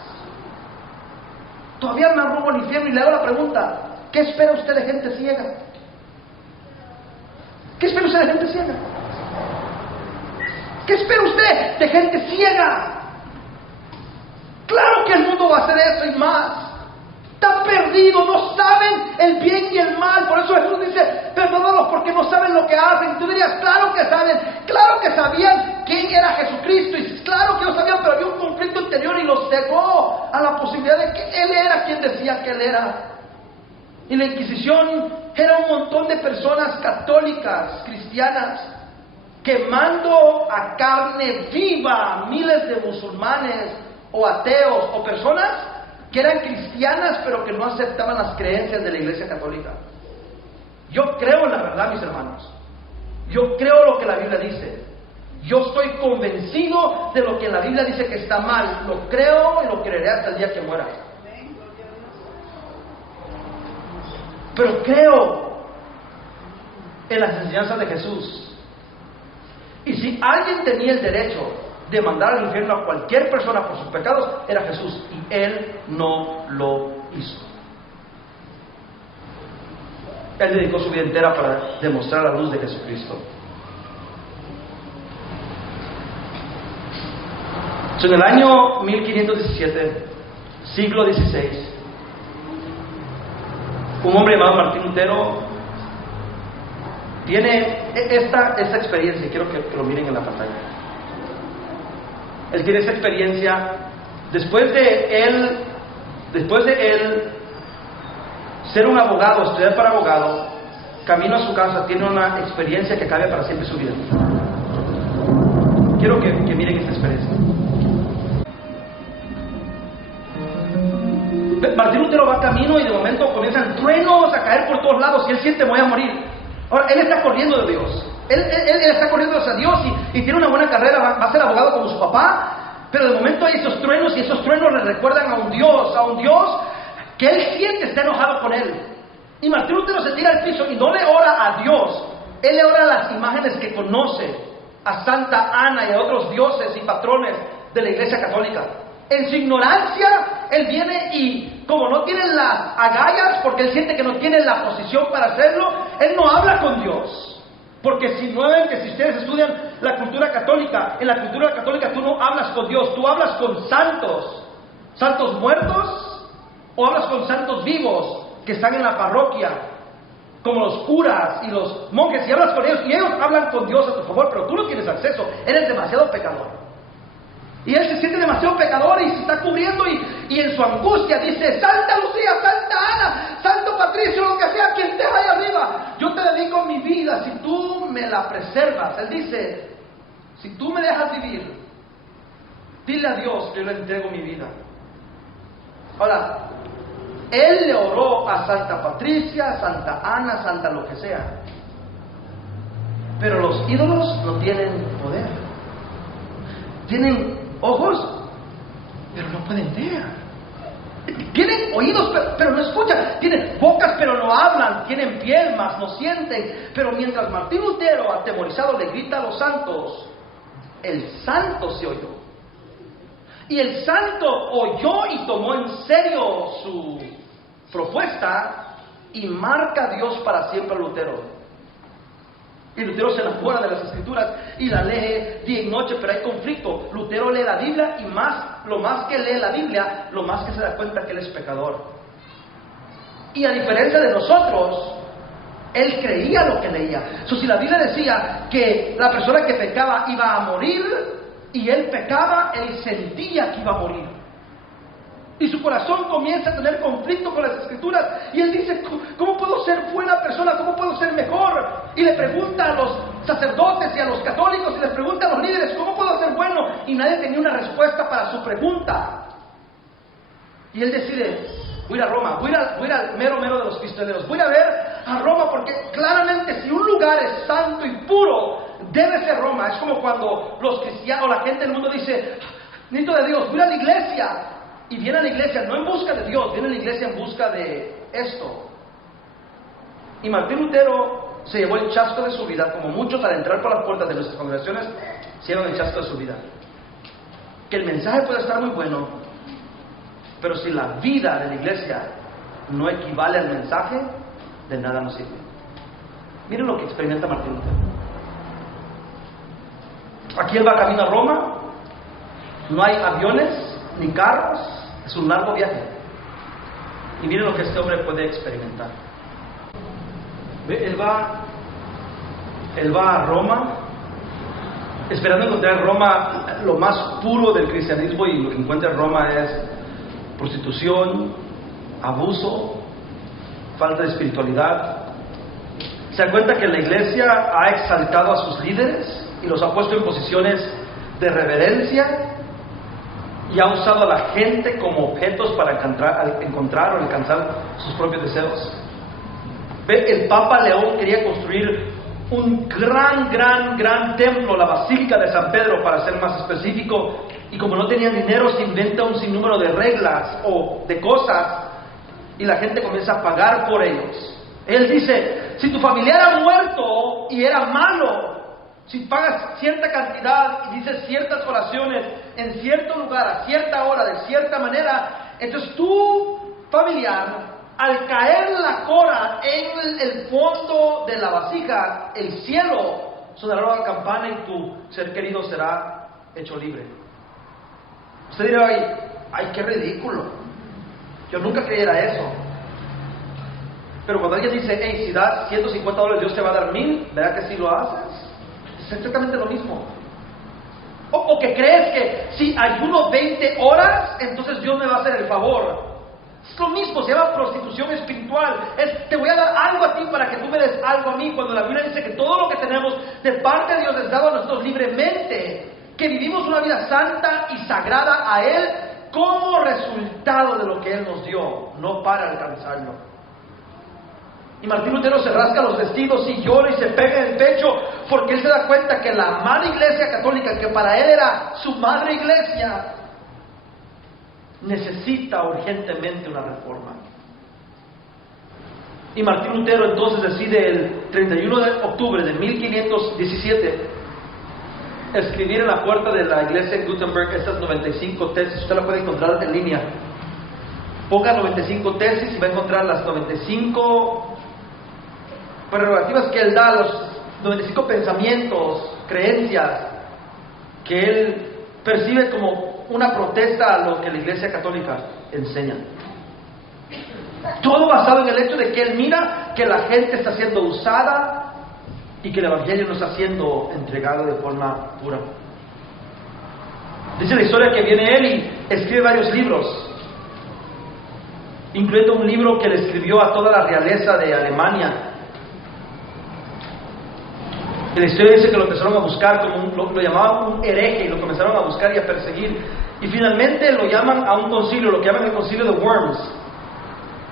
Todavía me rumbo al infierno, y le hago la pregunta, ¿qué espera usted de gente ciega? ¿Qué espera usted de gente ciega? ¿Qué espera usted de gente ciega? Claro que el mundo va a hacer eso y más. Están perdidos, no saben el bien y el mal. Por eso Jesús dice, perdónalos porque no saben lo que hacen. Y tú dirías, claro que saben, claro que sabían quién era Jesucristo, y claro que lo sabían, pero había un conflicto interior y los cegó a la posibilidad de que Él era quien decía que Él era. Y la Inquisición era un montón de personas católicas, cristianas, quemando a carne viva miles de musulmanes o ateos o personas que eran cristianas pero que no aceptaban las creencias de la iglesia católica. Yo creo en la verdad, mis hermanos. Yo creo lo que la Biblia dice. Yo estoy convencido de lo que la Biblia dice que está mal. Lo creo y lo creeré hasta el día que muera. Pero creo en las enseñanzas de Jesús. Y si alguien tenía el derecho de mandar al infierno a cualquier persona por sus pecados, era Jesús, y Él no lo hizo. Él dedicó su vida entera para demostrar la luz de Jesucristo. En el año 1517, siglo XVI, un hombre llamado Martín Lutero tiene esta experiencia, y quiero que lo miren en la pantalla. Él tiene esa experiencia después de él ser un abogado, estudiar para abogado, camino a su casa, tiene una experiencia que cambia para siempre su vida. Quiero que miren esta experiencia. Martín Lutero va camino y de momento comienzan truenos a caer por todos lados y él siente, voy a morir. Ahora, él está corriendo de Dios. Él está corriendo hacia Dios y tiene una buena carrera, va a ser abogado como su papá, pero de momento hay esos truenos, y esos truenos le recuerdan a un Dios que él siente está enojado con él. Y Martín Lutero se tira al piso y no le ora a Dios, él le ora a las imágenes que conoce, a Santa Ana y a otros dioses y patrones de la iglesia católica. En su ignorancia, él viene y como no tiene las agallas, porque él siente que no tiene la posición para hacerlo, él no habla con Dios. Porque si ustedes estudian la cultura católica, en la cultura católica tú no hablas con Dios, tú hablas con santos muertos, o hablas con santos vivos que están en la parroquia, como los curas y los monjes, y hablas con ellos, y ellos hablan con Dios a tu favor, pero tú no tienes acceso, eres demasiado pecador. Y él se siente demasiado pecador y se está cubriendo y en su angustia dice: Santa Lucía, Santa Ana, Santo Patricio, lo que sea, quien esté ahí arriba, yo te dedico mi vida si tú me la preservas. Él dice: si tú me dejas vivir, dile a Dios que yo le entrego mi vida. Ahora, él le oró a Santa Patricia, Santa Ana, Santa lo que sea. Pero los ídolos no tienen poder. Tienen ojos, pero no pueden ver. Tienen oídos, pero no escuchan. Tienen bocas, pero no hablan. Tienen piel, mas no sienten. Pero mientras Martín Lutero, atemorizado, le grita a los santos, el santo se oyó. Y el santo oyó y tomó en serio su propuesta y marca a Dios para siempre a Lutero. Y Lutero se enamora de las Escrituras y la lee día y noche, pero hay conflicto. Lutero lee la Biblia y lo más que lee la Biblia, lo más que se da cuenta que él es pecador. Y a diferencia de nosotros, él creía lo que leía. Si la Biblia decía que la persona que pecaba iba a morir y él pecaba, él sentía que iba a morir. Y su corazón comienza a tener conflicto con las Escrituras. Y él dice: ¿cómo puedo ser buena persona? ¿Cómo puedo ser mejor? Y le pregunta a los sacerdotes y a los católicos, y les pregunta a los líderes: ¿cómo puedo ser bueno? Y nadie tenía una respuesta para su pregunta. Y él decide: voy a ir a Roma, voy a ir al mero de los pistoleros, voy a ver a Roma, porque claramente si un lugar es santo y puro, debe ser Roma. Es como cuando los cristianos, la gente del mundo dice: necesito de Dios, voy a la iglesia. Y viene a la iglesia no en busca de Dios, viene a la iglesia en busca de esto. Y Martín Lutero se llevó el chasco de su vida, como muchos al entrar por las puertas de nuestras congregaciones se llevan el chasco de su vida. Que el mensaje puede estar muy bueno, pero si la vida de la iglesia no equivale al mensaje, de nada nos sirve. Miren lo que experimenta Martín Lutero. Aquí él va camino a Roma, no hay aviones ni carros, es un largo viaje. Y miren lo que este hombre puede experimentar. Él va a Roma, esperando encontrar en Roma lo más puro del cristianismo, y lo que encuentra en Roma es prostitución, abuso, falta de espiritualidad. Se da cuenta que la iglesia ha exaltado a sus líderes y los ha puesto en posiciones de reverencia, y ha usado a la gente como objetos para encontrar o alcanzar sus propios deseos. El Papa León quería construir un gran templo, la Basílica de San Pedro, para ser más específico, y como no tenían dinero, se inventa un sinnúmero de reglas o de cosas, y la gente comienza a pagar por ellos. Él dice: si tu familiar ha muerto y era malo, si pagas cierta cantidad y dices ciertas oraciones en cierto lugar, a cierta hora, de cierta manera, entonces tu familiar, al caer la cora en el fondo de la vasija, el cielo sonará la campana y tu ser querido será hecho libre. Usted dirá: ay, qué ridículo, yo nunca creyera eso. Pero cuando alguien dice: hey, si das $150, Dios te va a dar 1,000, ¿verdad que sí lo haces? Es exactamente lo mismo. O que crees que si ayuno 20 horas, entonces Dios me va a hacer el favor. Es lo mismo, se llama prostitución espiritual. Te voy a dar algo a ti para que tú me des algo a mí, cuando la Biblia dice que todo lo que tenemos de parte de Dios es dado a nosotros libremente, que vivimos una vida santa y sagrada a Él como resultado de lo que Él nos dio, no para alcanzarlo. Y Martín Lutero se rasca los vestidos y llora y se pega en el pecho, porque él se da cuenta que la madre iglesia católica, que para él era su madre iglesia, necesita urgentemente una reforma. Y Martín Lutero entonces decide el 31 de octubre de 1517 escribir en la puerta de la iglesia en Gutenberg estas 95 tesis. Usted la puede encontrar en línea. Ponga 95 tesis y va a encontrar las 95 prerrogativas que él da, los 95 pensamientos, creencias que él percibe como una protesta a lo que la iglesia católica enseña. Todo basado en el hecho de que él mira que la gente está siendo usada y que el Evangelio no está siendo entregado de forma pura. Dice la historia que viene él y escribe varios libros, incluyendo un libro que le escribió a toda la realeza de Alemania. Y la historia dice que lo empezaron a buscar, lo llamaban un hereje, y lo comenzaron a buscar y a perseguir. Y finalmente lo llaman a un concilio, lo que llaman el concilio de Worms.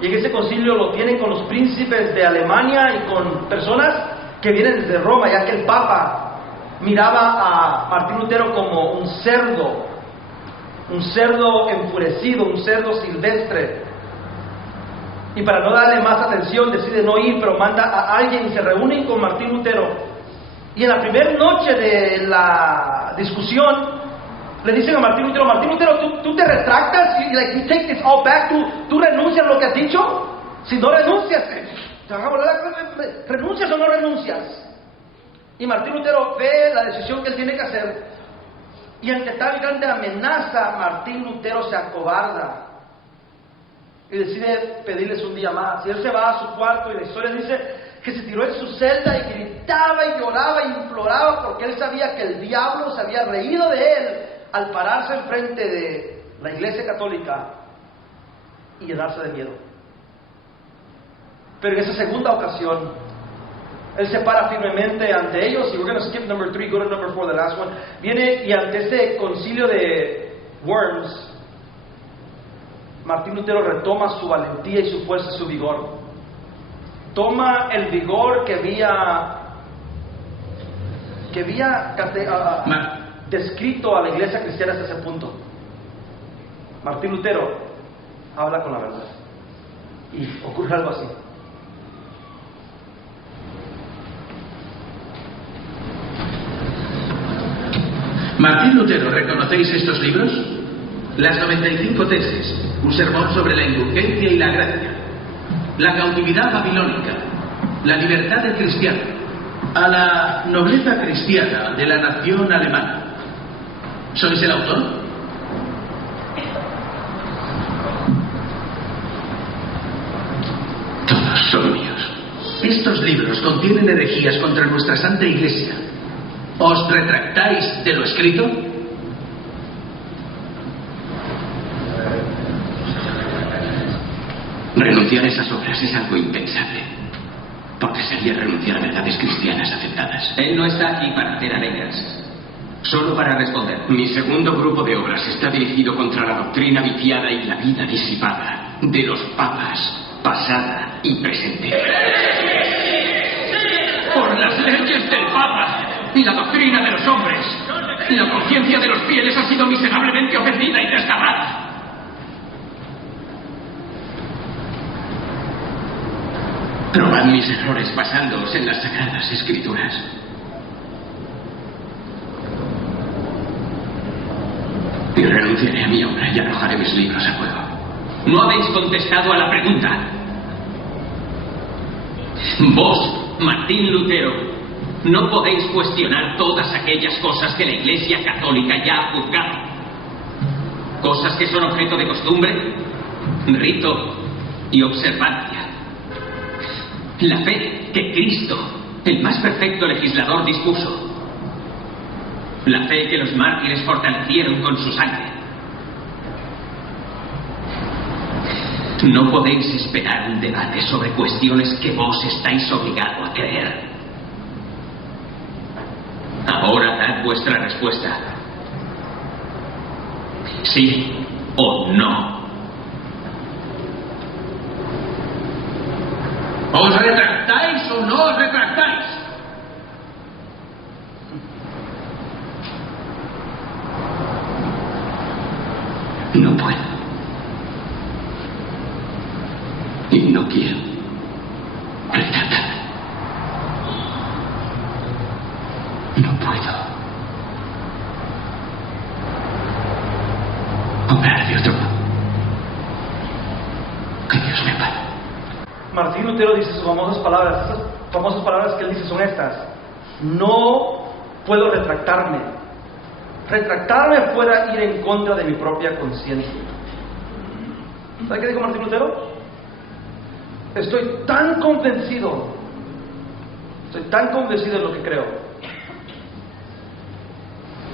Y en ese concilio lo tienen con los príncipes de Alemania y con personas que vienen desde Roma, ya que el Papa miraba a Martín Lutero como un cerdo enfurecido, un cerdo silvestre. Y para no darle más atención decide no ir, pero manda a alguien y se reúnen con Martín Lutero. Y en la primera noche de la discusión le dicen a Martín Lutero, ¿tú te retractas? You take this all back, ¿tú renuncias a lo que has dicho? Si no renuncias, te van a volver a... ¿Renuncias o no renuncias? Y Martín Lutero ve la decisión que él tiene que hacer, y ante tal grande amenaza, Martín Lutero se acobarda y decide pedirles un día más. Y él se va a su cuarto, y la historia dice que se tiró en su celda y gritaba y lloraba y imploraba, porque él sabía que el diablo se había reído de él al pararse enfrente de la Iglesia Católica y llenarse de miedo. Pero en esa segunda ocasión, él se para firmemente ante ellos, y we're going to skip number 3, go to number 4, the last one. Viene y ante este concilio de Worms, Martín Lutero retoma su valentía y su fuerza y su vigor. Toma el vigor que había descrito a la iglesia cristiana hasta ese punto. Martín Lutero habla con la verdad, y ocurre algo así. Martín Lutero, ¿reconocéis estos libros? Las 95 tesis, un sermón sobre la indulgencia y la gracia, la cautividad babilónica, la libertad del cristiano, a la nobleza cristiana de la nación alemana. ¿Sois el autor? Todos son míos. Estos libros contienen herejías contra nuestra Santa Iglesia. ¿Os retractáis de lo escrito? Renunciar a esas obras es algo impensable, porque sería renunciar a verdades cristianas aceptadas. Él no está aquí para hacer arengas, solo para responder. Mi segundo grupo de obras está dirigido contra la doctrina viciada y la vida disipada de los papas, pasada y presente. Por las leyes del papa y la doctrina de los hombres, la conciencia de los fieles ha sido miserablemente ofendida y desgarrada. Probad mis errores basándoos en las sagradas escrituras. Y renunciaré a mi obra y arrojaré mis libros a fuego. No habéis contestado a la pregunta. Vos, Martín Lutero, no podéis cuestionar todas aquellas cosas que la Iglesia Católica ya ha juzgado. Cosas que son objeto de costumbre, rito y observancia. La fe que Cristo, el más perfecto legislador, dispuso. La fe que los mártires fortalecieron con su sangre. No podéis esperar un debate sobre cuestiones que vos estáis obligado a creer. Ahora dad vuestra respuesta. ¿Sí o no? ¿Os retractáis o no os retractáis? No puedo. Y no quiero retratarme. No puedo obrar de otro modo. Que Dios me ampare. Martín Lutero dice sus famosas palabras. Esas famosas palabras que él dice son estas: no puedo retractarme. Retractarme fuera ir en contra de mi propia conciencia. ¿Sabe qué dijo Martín Lutero? estoy tan convencido de lo que creo,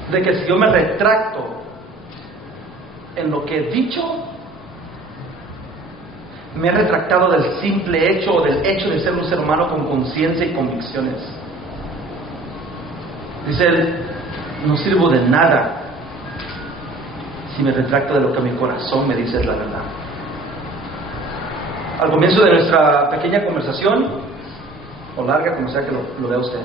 de que si yo me retracto en lo que he dicho, me he retractado del simple hecho o del hecho de ser un ser humano con conciencia y convicciones. Dice él, no sirvo de nada si me retracto de lo que mi corazón me dice es la verdad. Al comienzo de nuestra pequeña conversación, o larga, como sea que lo vea usted,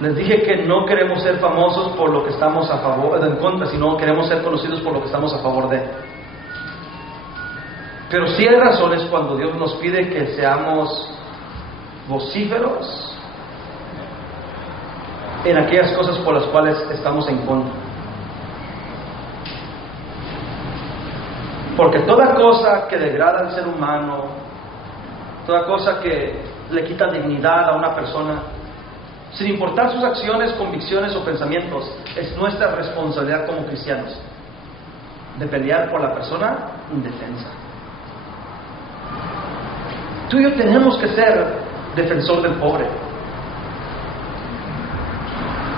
les dije que no queremos ser famosos por lo que estamos a favor, en contra, sino queremos ser conocidos por lo que estamos a favor de. Pero sí hay razones cuando Dios nos pide que seamos vocíferos en aquellas cosas por las cuales estamos en contra. Porque toda cosa que degrada al ser humano, toda cosa que le quita dignidad a una persona, sin importar sus acciones, convicciones o pensamientos, es nuestra responsabilidad como cristianos de pelear por la persona indefensa. Tú y yo tenemos que ser defensor del pobre.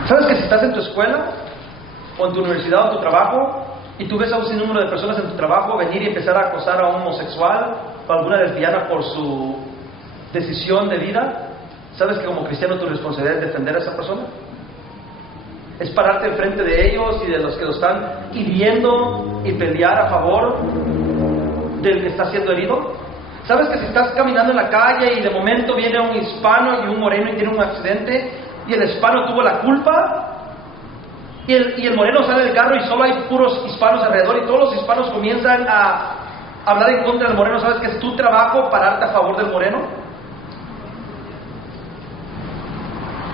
¿Sabes que si estás en tu escuela, o en tu universidad, o en tu trabajo, y tú ves a un sinnúmero de personas en tu trabajo venir y empezar a acosar a un homosexual o a alguna lesbiana por su decisión de vida, ¿sabes que como cristiano tu responsabilidad es defender a esa persona? Es pararte enfrente de ellos y de los que lo están hiriendo y pelear a favor del que está siendo herido. ¿Sabes que si estás caminando en la calle y de momento viene un hispano y un moreno y tiene un accidente y el hispano tuvo la culpa y el moreno sale del carro y solo hay puros hispanos alrededor y todos los hispanos comienzan a hablar en contra del moreno? ¿Sabes que es tu trabajo pararte a favor del moreno?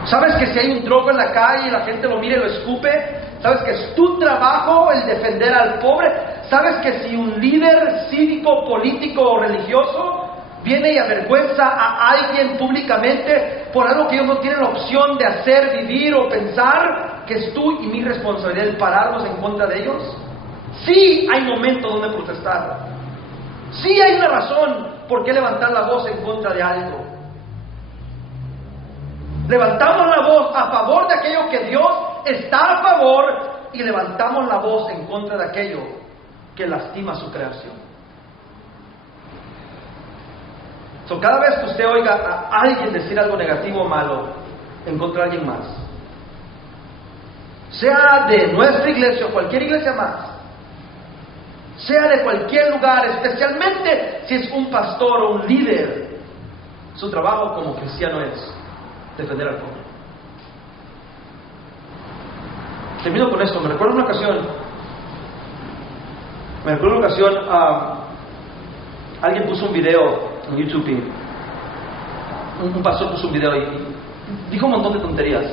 ¿Sabes que si hay un drogo en la calle y la gente lo mira y lo escupe, sabes que es tu trabajo el defender al pobre? ¿Sabes que si un líder cívico, político o religioso viene y avergüenza a alguien públicamente por algo que ellos no tienen la opción de hacer, vivir o pensar, que es tú y mi responsabilidad el pararnos en contra de ellos? Sí hay momentos donde protestar, sí hay una razón por qué levantar la voz en contra de algo. Levantamos la voz a favor de aquello que Dios está a favor y levantamos la voz en contra de aquello que lastima su creación. Cada vez que usted oiga a alguien decir algo negativo o malo en contra de alguien más, sea de nuestra iglesia o cualquier iglesia más, sea de cualquier lugar, especialmente si es un pastor o un líder, su trabajo como cristiano es defender al pueblo. Termino con esto. Me recuerdo una ocasión, alguien puso un video en YouTube y un pastor puso un video y dijo un montón de tonterías.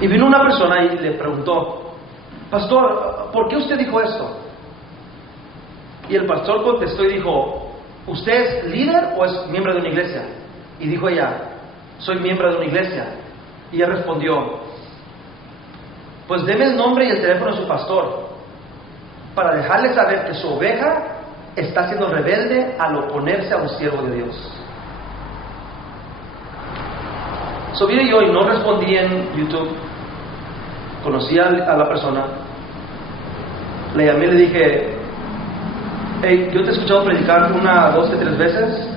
Y vino una persona y le preguntó: pastor, ¿por qué usted dijo esto? Y el pastor contestó y dijo: ¿usted es líder o es miembro de una iglesia? Y dijo ella: soy miembro de una iglesia. Y ella respondió: pues deme el nombre y el teléfono de su pastor para dejarle saber que su oveja está siendo rebelde al oponerse a un siervo de Dios. Vine yo y no respondí en YouTube. Conocí a la persona, le llamé y le dije: hey, yo te he escuchado predicar 1, 2, 3 veces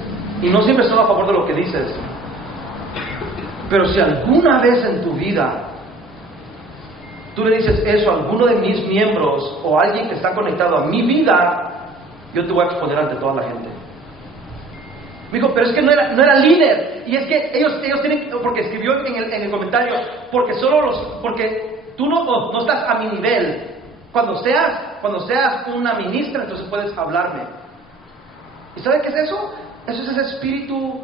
y no siempre estoy a favor de lo que dices, pero si alguna vez en tu vida tú le dices eso a alguno de mis miembros o a alguien que está conectado a mi vida, yo te voy a exponer ante toda la gente. Me dijo: pero es que no era líder, y es que ellos tienen, porque escribió en el comentario, porque tú no estás a mi nivel. Cuando seas una ministra, entonces puedes hablarme. ¿Y sabe qué es eso? Eso es ese espíritu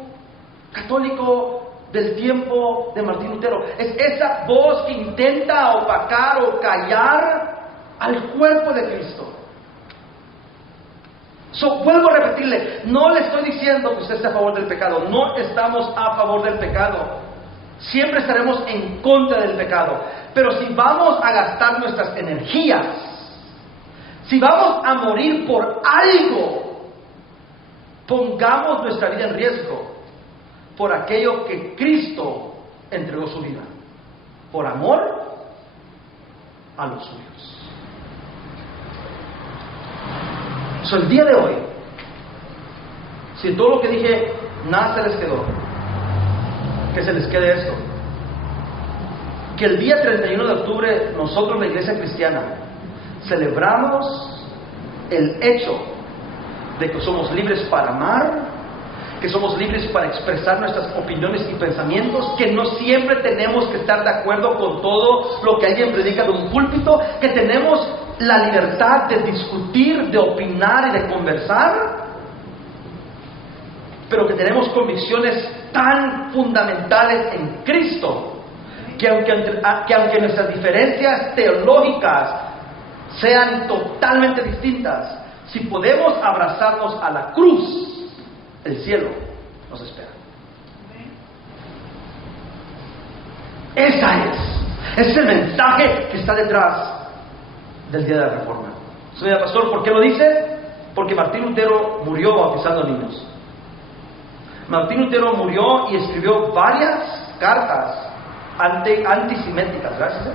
católico del tiempo de Martín Lutero. Es esa voz que intenta opacar o callar al cuerpo de Cristo. Vuelvo a repetirle, no le estoy diciendo que usted esté a favor del pecado. No estamos a favor del pecado. Siempre estaremos en contra del pecado. Pero si vamos a gastar nuestras energías, Si vamos a morir por algo, pongamos nuestra vida en riesgo por aquello que Cristo entregó su vida, por amor a los suyos. El día de hoy, si todo lo que dije nada se les quedó, que se les quede esto: que el día 31 de octubre nosotros, la Iglesia Cristiana, celebramos el hecho de que somos libres para amar, que somos libres para expresar nuestras opiniones y pensamientos, que no siempre tenemos que estar de acuerdo con todo lo que alguien predica de un púlpito, que tenemos la libertad de discutir, de opinar y de conversar, pero que tenemos convicciones tan fundamentales en Cristo, que aunque nuestras diferencias teológicas sean totalmente distintas, si podemos abrazarnos a la cruz, el cielo nos espera. Ese es el mensaje que está detrás del día de la Reforma. Señor pastor, ¿por qué lo dice? Porque Martín Lutero murió bautizando niños. Martín Lutero murió y escribió varias cartas antisiméticas. Gracias.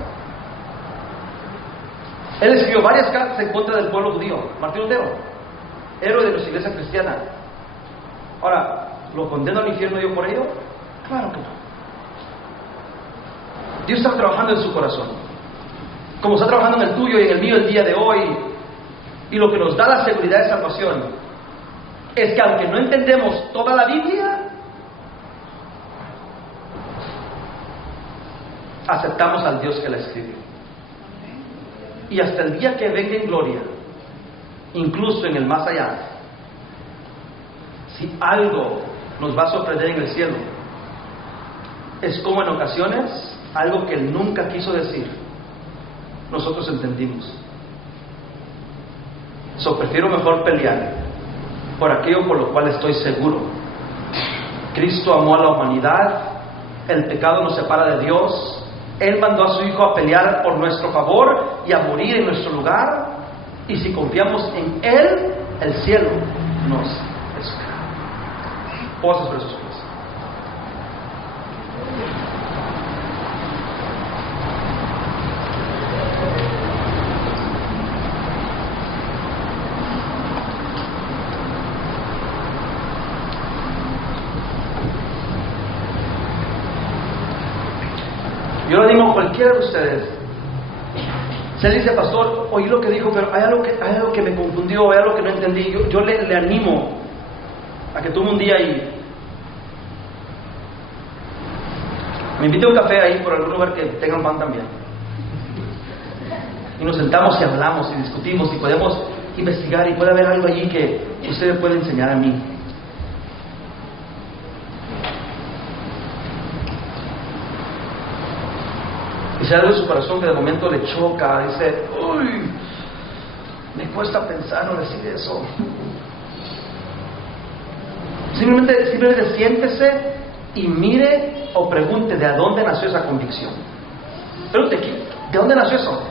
Él escribió varias cartas en contra del pueblo judío. Martín Lutero, héroe de nuestra iglesia cristiana. Ahora, ¿lo condeno al infierno yo por ello? Claro que no. Dios está trabajando en su corazón, como está trabajando en el tuyo y en el mío el día de hoy. Y lo que nos da la seguridad de salvación es que aunque no entendemos toda la Biblia, aceptamos al Dios que la escribió. Y hasta el día que venga en gloria, incluso en el más allá, si algo nos va a sorprender en el cielo, es como en ocasiones algo que Él nunca quiso decir, nosotros entendimos. Prefiero mejor pelear por aquello por lo cual estoy seguro. Cristo amó a la humanidad, el pecado nos separa de Dios, Él mandó a su Hijo a pelear por nuestro favor y a morir en nuestro lugar, y si confiamos en Él, el cielo nos espera. Posas sobre sus pies. Yo le digo a cualquiera de ustedes, se le dice, pastor, oí lo que dijo, pero hay algo que me confundió, hay algo que no entendí. Yo le animo a que tome un día y me invite a un café ahí por algún lugar que tengan pan también, y nos sentamos y hablamos y discutimos y podemos investigar, y puede haber algo allí que usted me puede enseñar a mí. Y si hay algo en su corazón que de momento le choca, dice, uy, me cuesta pensar o decir eso, simplemente siéntese y mire o pregunte de dónde nació esa convicción. Pregunte, ¿de dónde nació eso?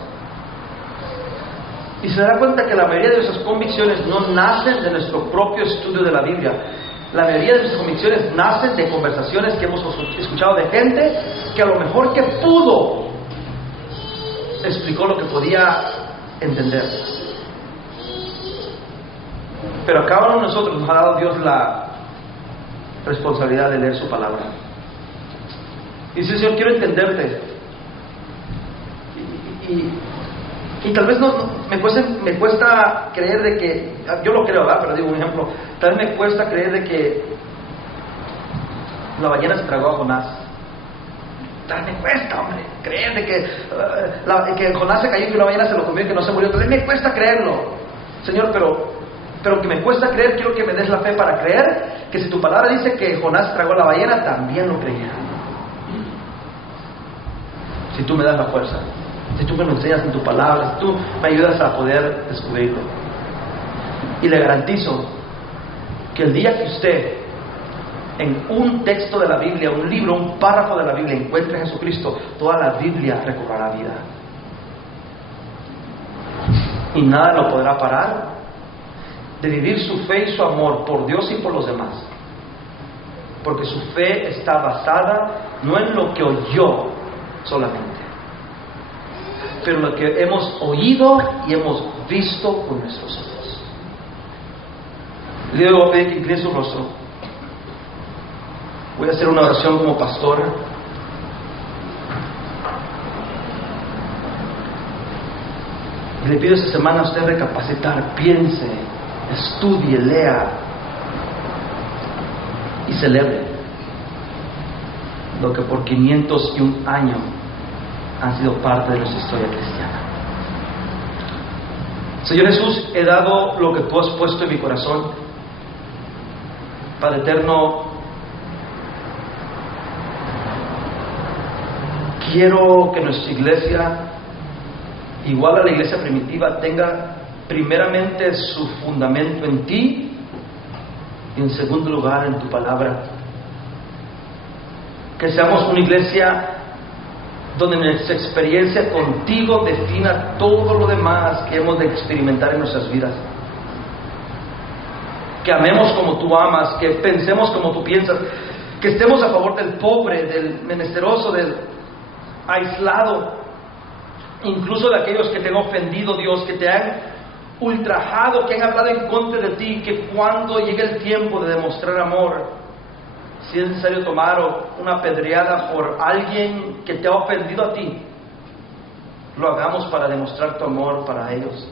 Y se dará cuenta que la mayoría de nuestras convicciones no nacen de nuestro propio estudio de la Biblia. La mayoría de nuestras convicciones nacen de conversaciones que hemos escuchado de gente que a lo mejor que pudo explicó lo que podía entender. Pero a cada uno de nosotros nos ha dado Dios la responsabilidad de leer su palabra. Y dice, Señor, quiero entenderte. Y tal vez me cuesta creer de que, yo lo creo, ¿verdad? Pero digo un ejemplo, tal vez me cuesta creer de que la ballena se tragó a Jonás. Tal vez me cuesta, hombre, creer de que Jonás se cayó y que una ballena se lo comió y que no se murió. Tal vez me cuesta creerlo, Señor, pero que me cuesta creer, quiero que me des la fe para creer que si tu palabra dice que Jonás tragó la ballena, también lo creyera. Si tú me das la fuerza, si tú me lo enseñas en tu palabra, si tú me ayudas a poder descubrirlo. Y le garantizo que el día que usted en un texto de la Biblia, un libro, un párrafo de la Biblia encuentre a Jesucristo, toda la Biblia recobrará vida. y nada lo podrá parar de vivir su fe y su amor por Dios y por los demás, porque su fe está basada no en lo que oyó solamente, pero en lo que hemos oído y hemos visto con nuestros ojos. Le voy a pedir que incline su rostro. Voy a hacer una oración como pastor. Y le pido esta semana a usted recapacitar, piense, estudie, lea y celebre lo que por 501 años han sido parte de nuestra historia cristiana. Señor Jesús, he dado lo que tú has puesto en mi corazón. Padre eterno, quiero que nuestra iglesia, igual a la iglesia primitiva, tenga primeramente su fundamento en ti y en segundo lugar en tu palabra. Que seamos una iglesia donde nuestra experiencia contigo defina todo lo demás que hemos de experimentar en nuestras vidas. Que amemos como tú amas, que pensemos como tú piensas, que estemos a favor del pobre, del menesteroso, del aislado, incluso de aquellos que te han ofendido, Dios, que te han ultrajado, que han hablado en contra de ti, que cuando llegue el tiempo de demostrar amor, si es necesario tomar una pedreada por alguien que te ha ofendido a ti, lo hagamos para demostrar tu amor para ellos.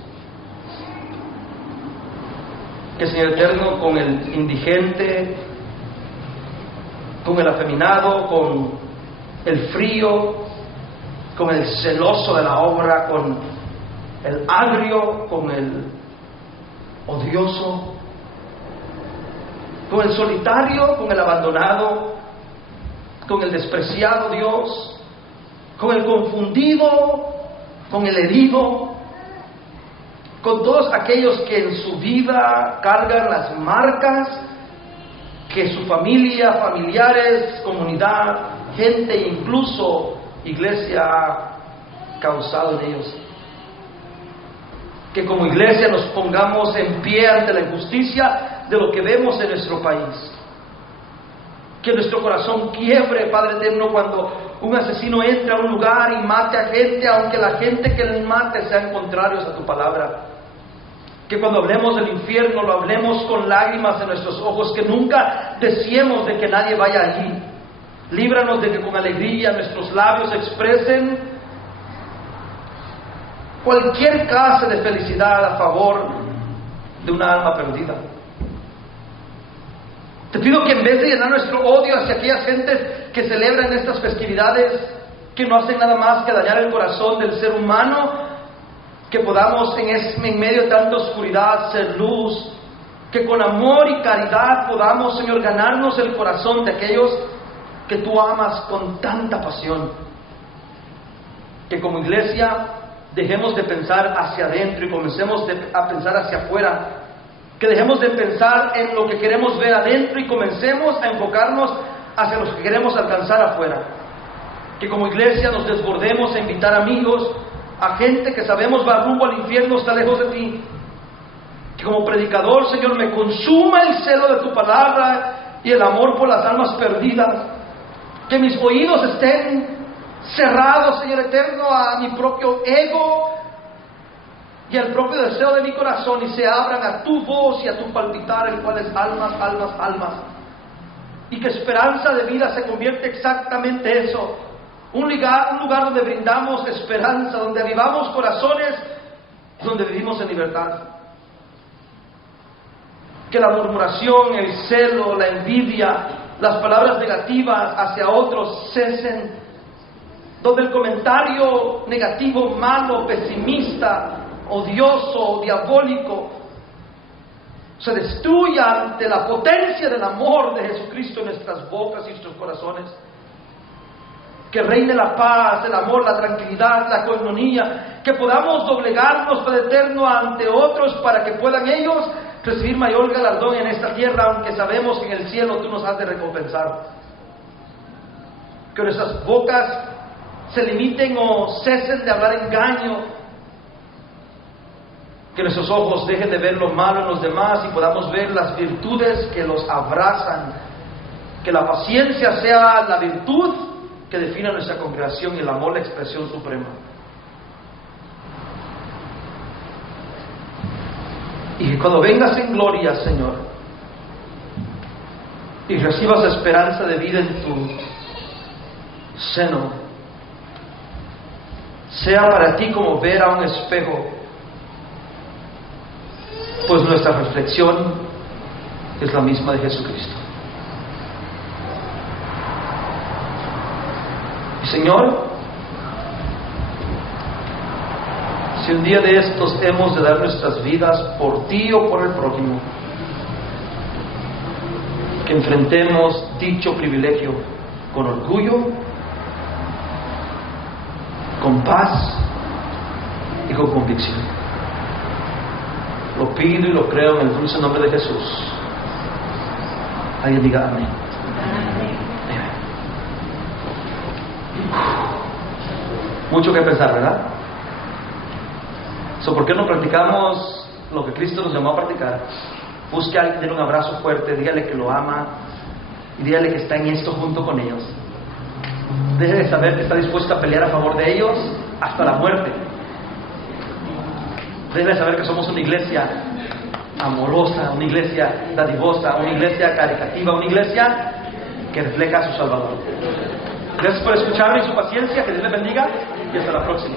Que Señor eterno, con el indigente, con el afeminado, con el frío, con el celoso de la obra, con el agrio, con el odioso, con el solitario, con el abandonado, con el despreciado, Dios, con el confundido, con el herido, con todos aquellos que en su vida cargan las marcas que su familia, familiares, comunidad, gente, incluso iglesia ha causado en ellos. Que como iglesia nos pongamos en pie ante la injusticia de lo que vemos en nuestro país. Que nuestro corazón quiebre, Padre eterno, cuando un asesino entre a un lugar y mate a gente, aunque la gente que le mate sean contrarios a tu palabra. Que cuando hablemos del infierno lo hablemos con lágrimas en nuestros ojos, que nunca deseemos de que nadie vaya allí. Líbranos de que con alegría nuestros labios expresen cualquier clase de felicidad a favor de una alma perdida. Te pido que en vez de llenar nuestro odio hacia aquellas gentes que celebran estas festividades, que no hacen nada más que dañar el corazón del ser humano, que podamos en medio de tanta oscuridad ser luz, que con amor y caridad podamos, Señor, ganarnos el corazón de aquellos que tú amas con tanta pasión. Que como iglesia dejemos de pensar hacia adentro y comencemos a pensar hacia afuera. Que dejemos de pensar en lo que queremos ver adentro y comencemos a enfocarnos hacia lo que queremos alcanzar afuera. Que como iglesia nos desbordemos a invitar amigos, a gente que sabemos va rumbo al infierno, está lejos de ti. Que como predicador, Señor, me consuma el celo de tu palabra y el amor por las almas perdidas. Que mis oídos estén cerrados, Señor eterno, a mi propio ego y al propio deseo de mi corazón, y se abran a tu voz y a tu palpitar, el cual es almas, almas, almas. Y que esperanza de vida se convierte exactamente eso. Un lugar donde brindamos esperanza, donde avivamos corazones, donde vivimos en libertad. Que la murmuración, el celo, la envidia, las palabras negativas hacia otros cesen. Donde el comentario negativo, malo, pesimista, odioso, diabólico, se destruya ante la potencia del amor de Jesucristo en nuestras bocas y nuestros corazones. Que reine la paz, el amor, la tranquilidad, la coinonía, que podamos doblegarnos, Padre eterno, ante otros para que puedan ellos recibir mayor galardón en esta tierra, aunque sabemos que en el cielo tú nos has de recompensar. Que nuestras bocas se limiten o cesen de hablar engaño, Que nuestros ojos dejen de ver lo malo en los demás y podamos ver las virtudes que los abrazan. Que la paciencia sea la virtud que define nuestra congregación y el amor la expresión suprema. Y que cuando vengas en gloria, Señor, y recibas esperanza de vida en tu seno, sea para ti como ver a un espejo, pues nuestra reflexión es la misma de Jesucristo. Y Señor, si un día de estos hemos de dar nuestras vidas por ti o por el prójimo, que enfrentemos dicho privilegio con orgullo, con paz y con convicción. Lo pido y lo creo en el dulce nombre de Jesús. Alguien diga amén. Mucho que pensar, ¿verdad? ¿Por qué no practicamos lo que Cristo nos llamó a practicar? Busque a alguien, denle un abrazo fuerte, dígale que lo ama y dígale que está en esto junto con ellos. Deje de saber que está dispuesto a pelear a favor de ellos hasta la muerte. Deje de saber que somos una iglesia amorosa, una iglesia dadivosa, una iglesia caritativa, una iglesia que refleja a su Salvador. Gracias por escucharme y su paciencia, que Dios les bendiga y hasta la próxima.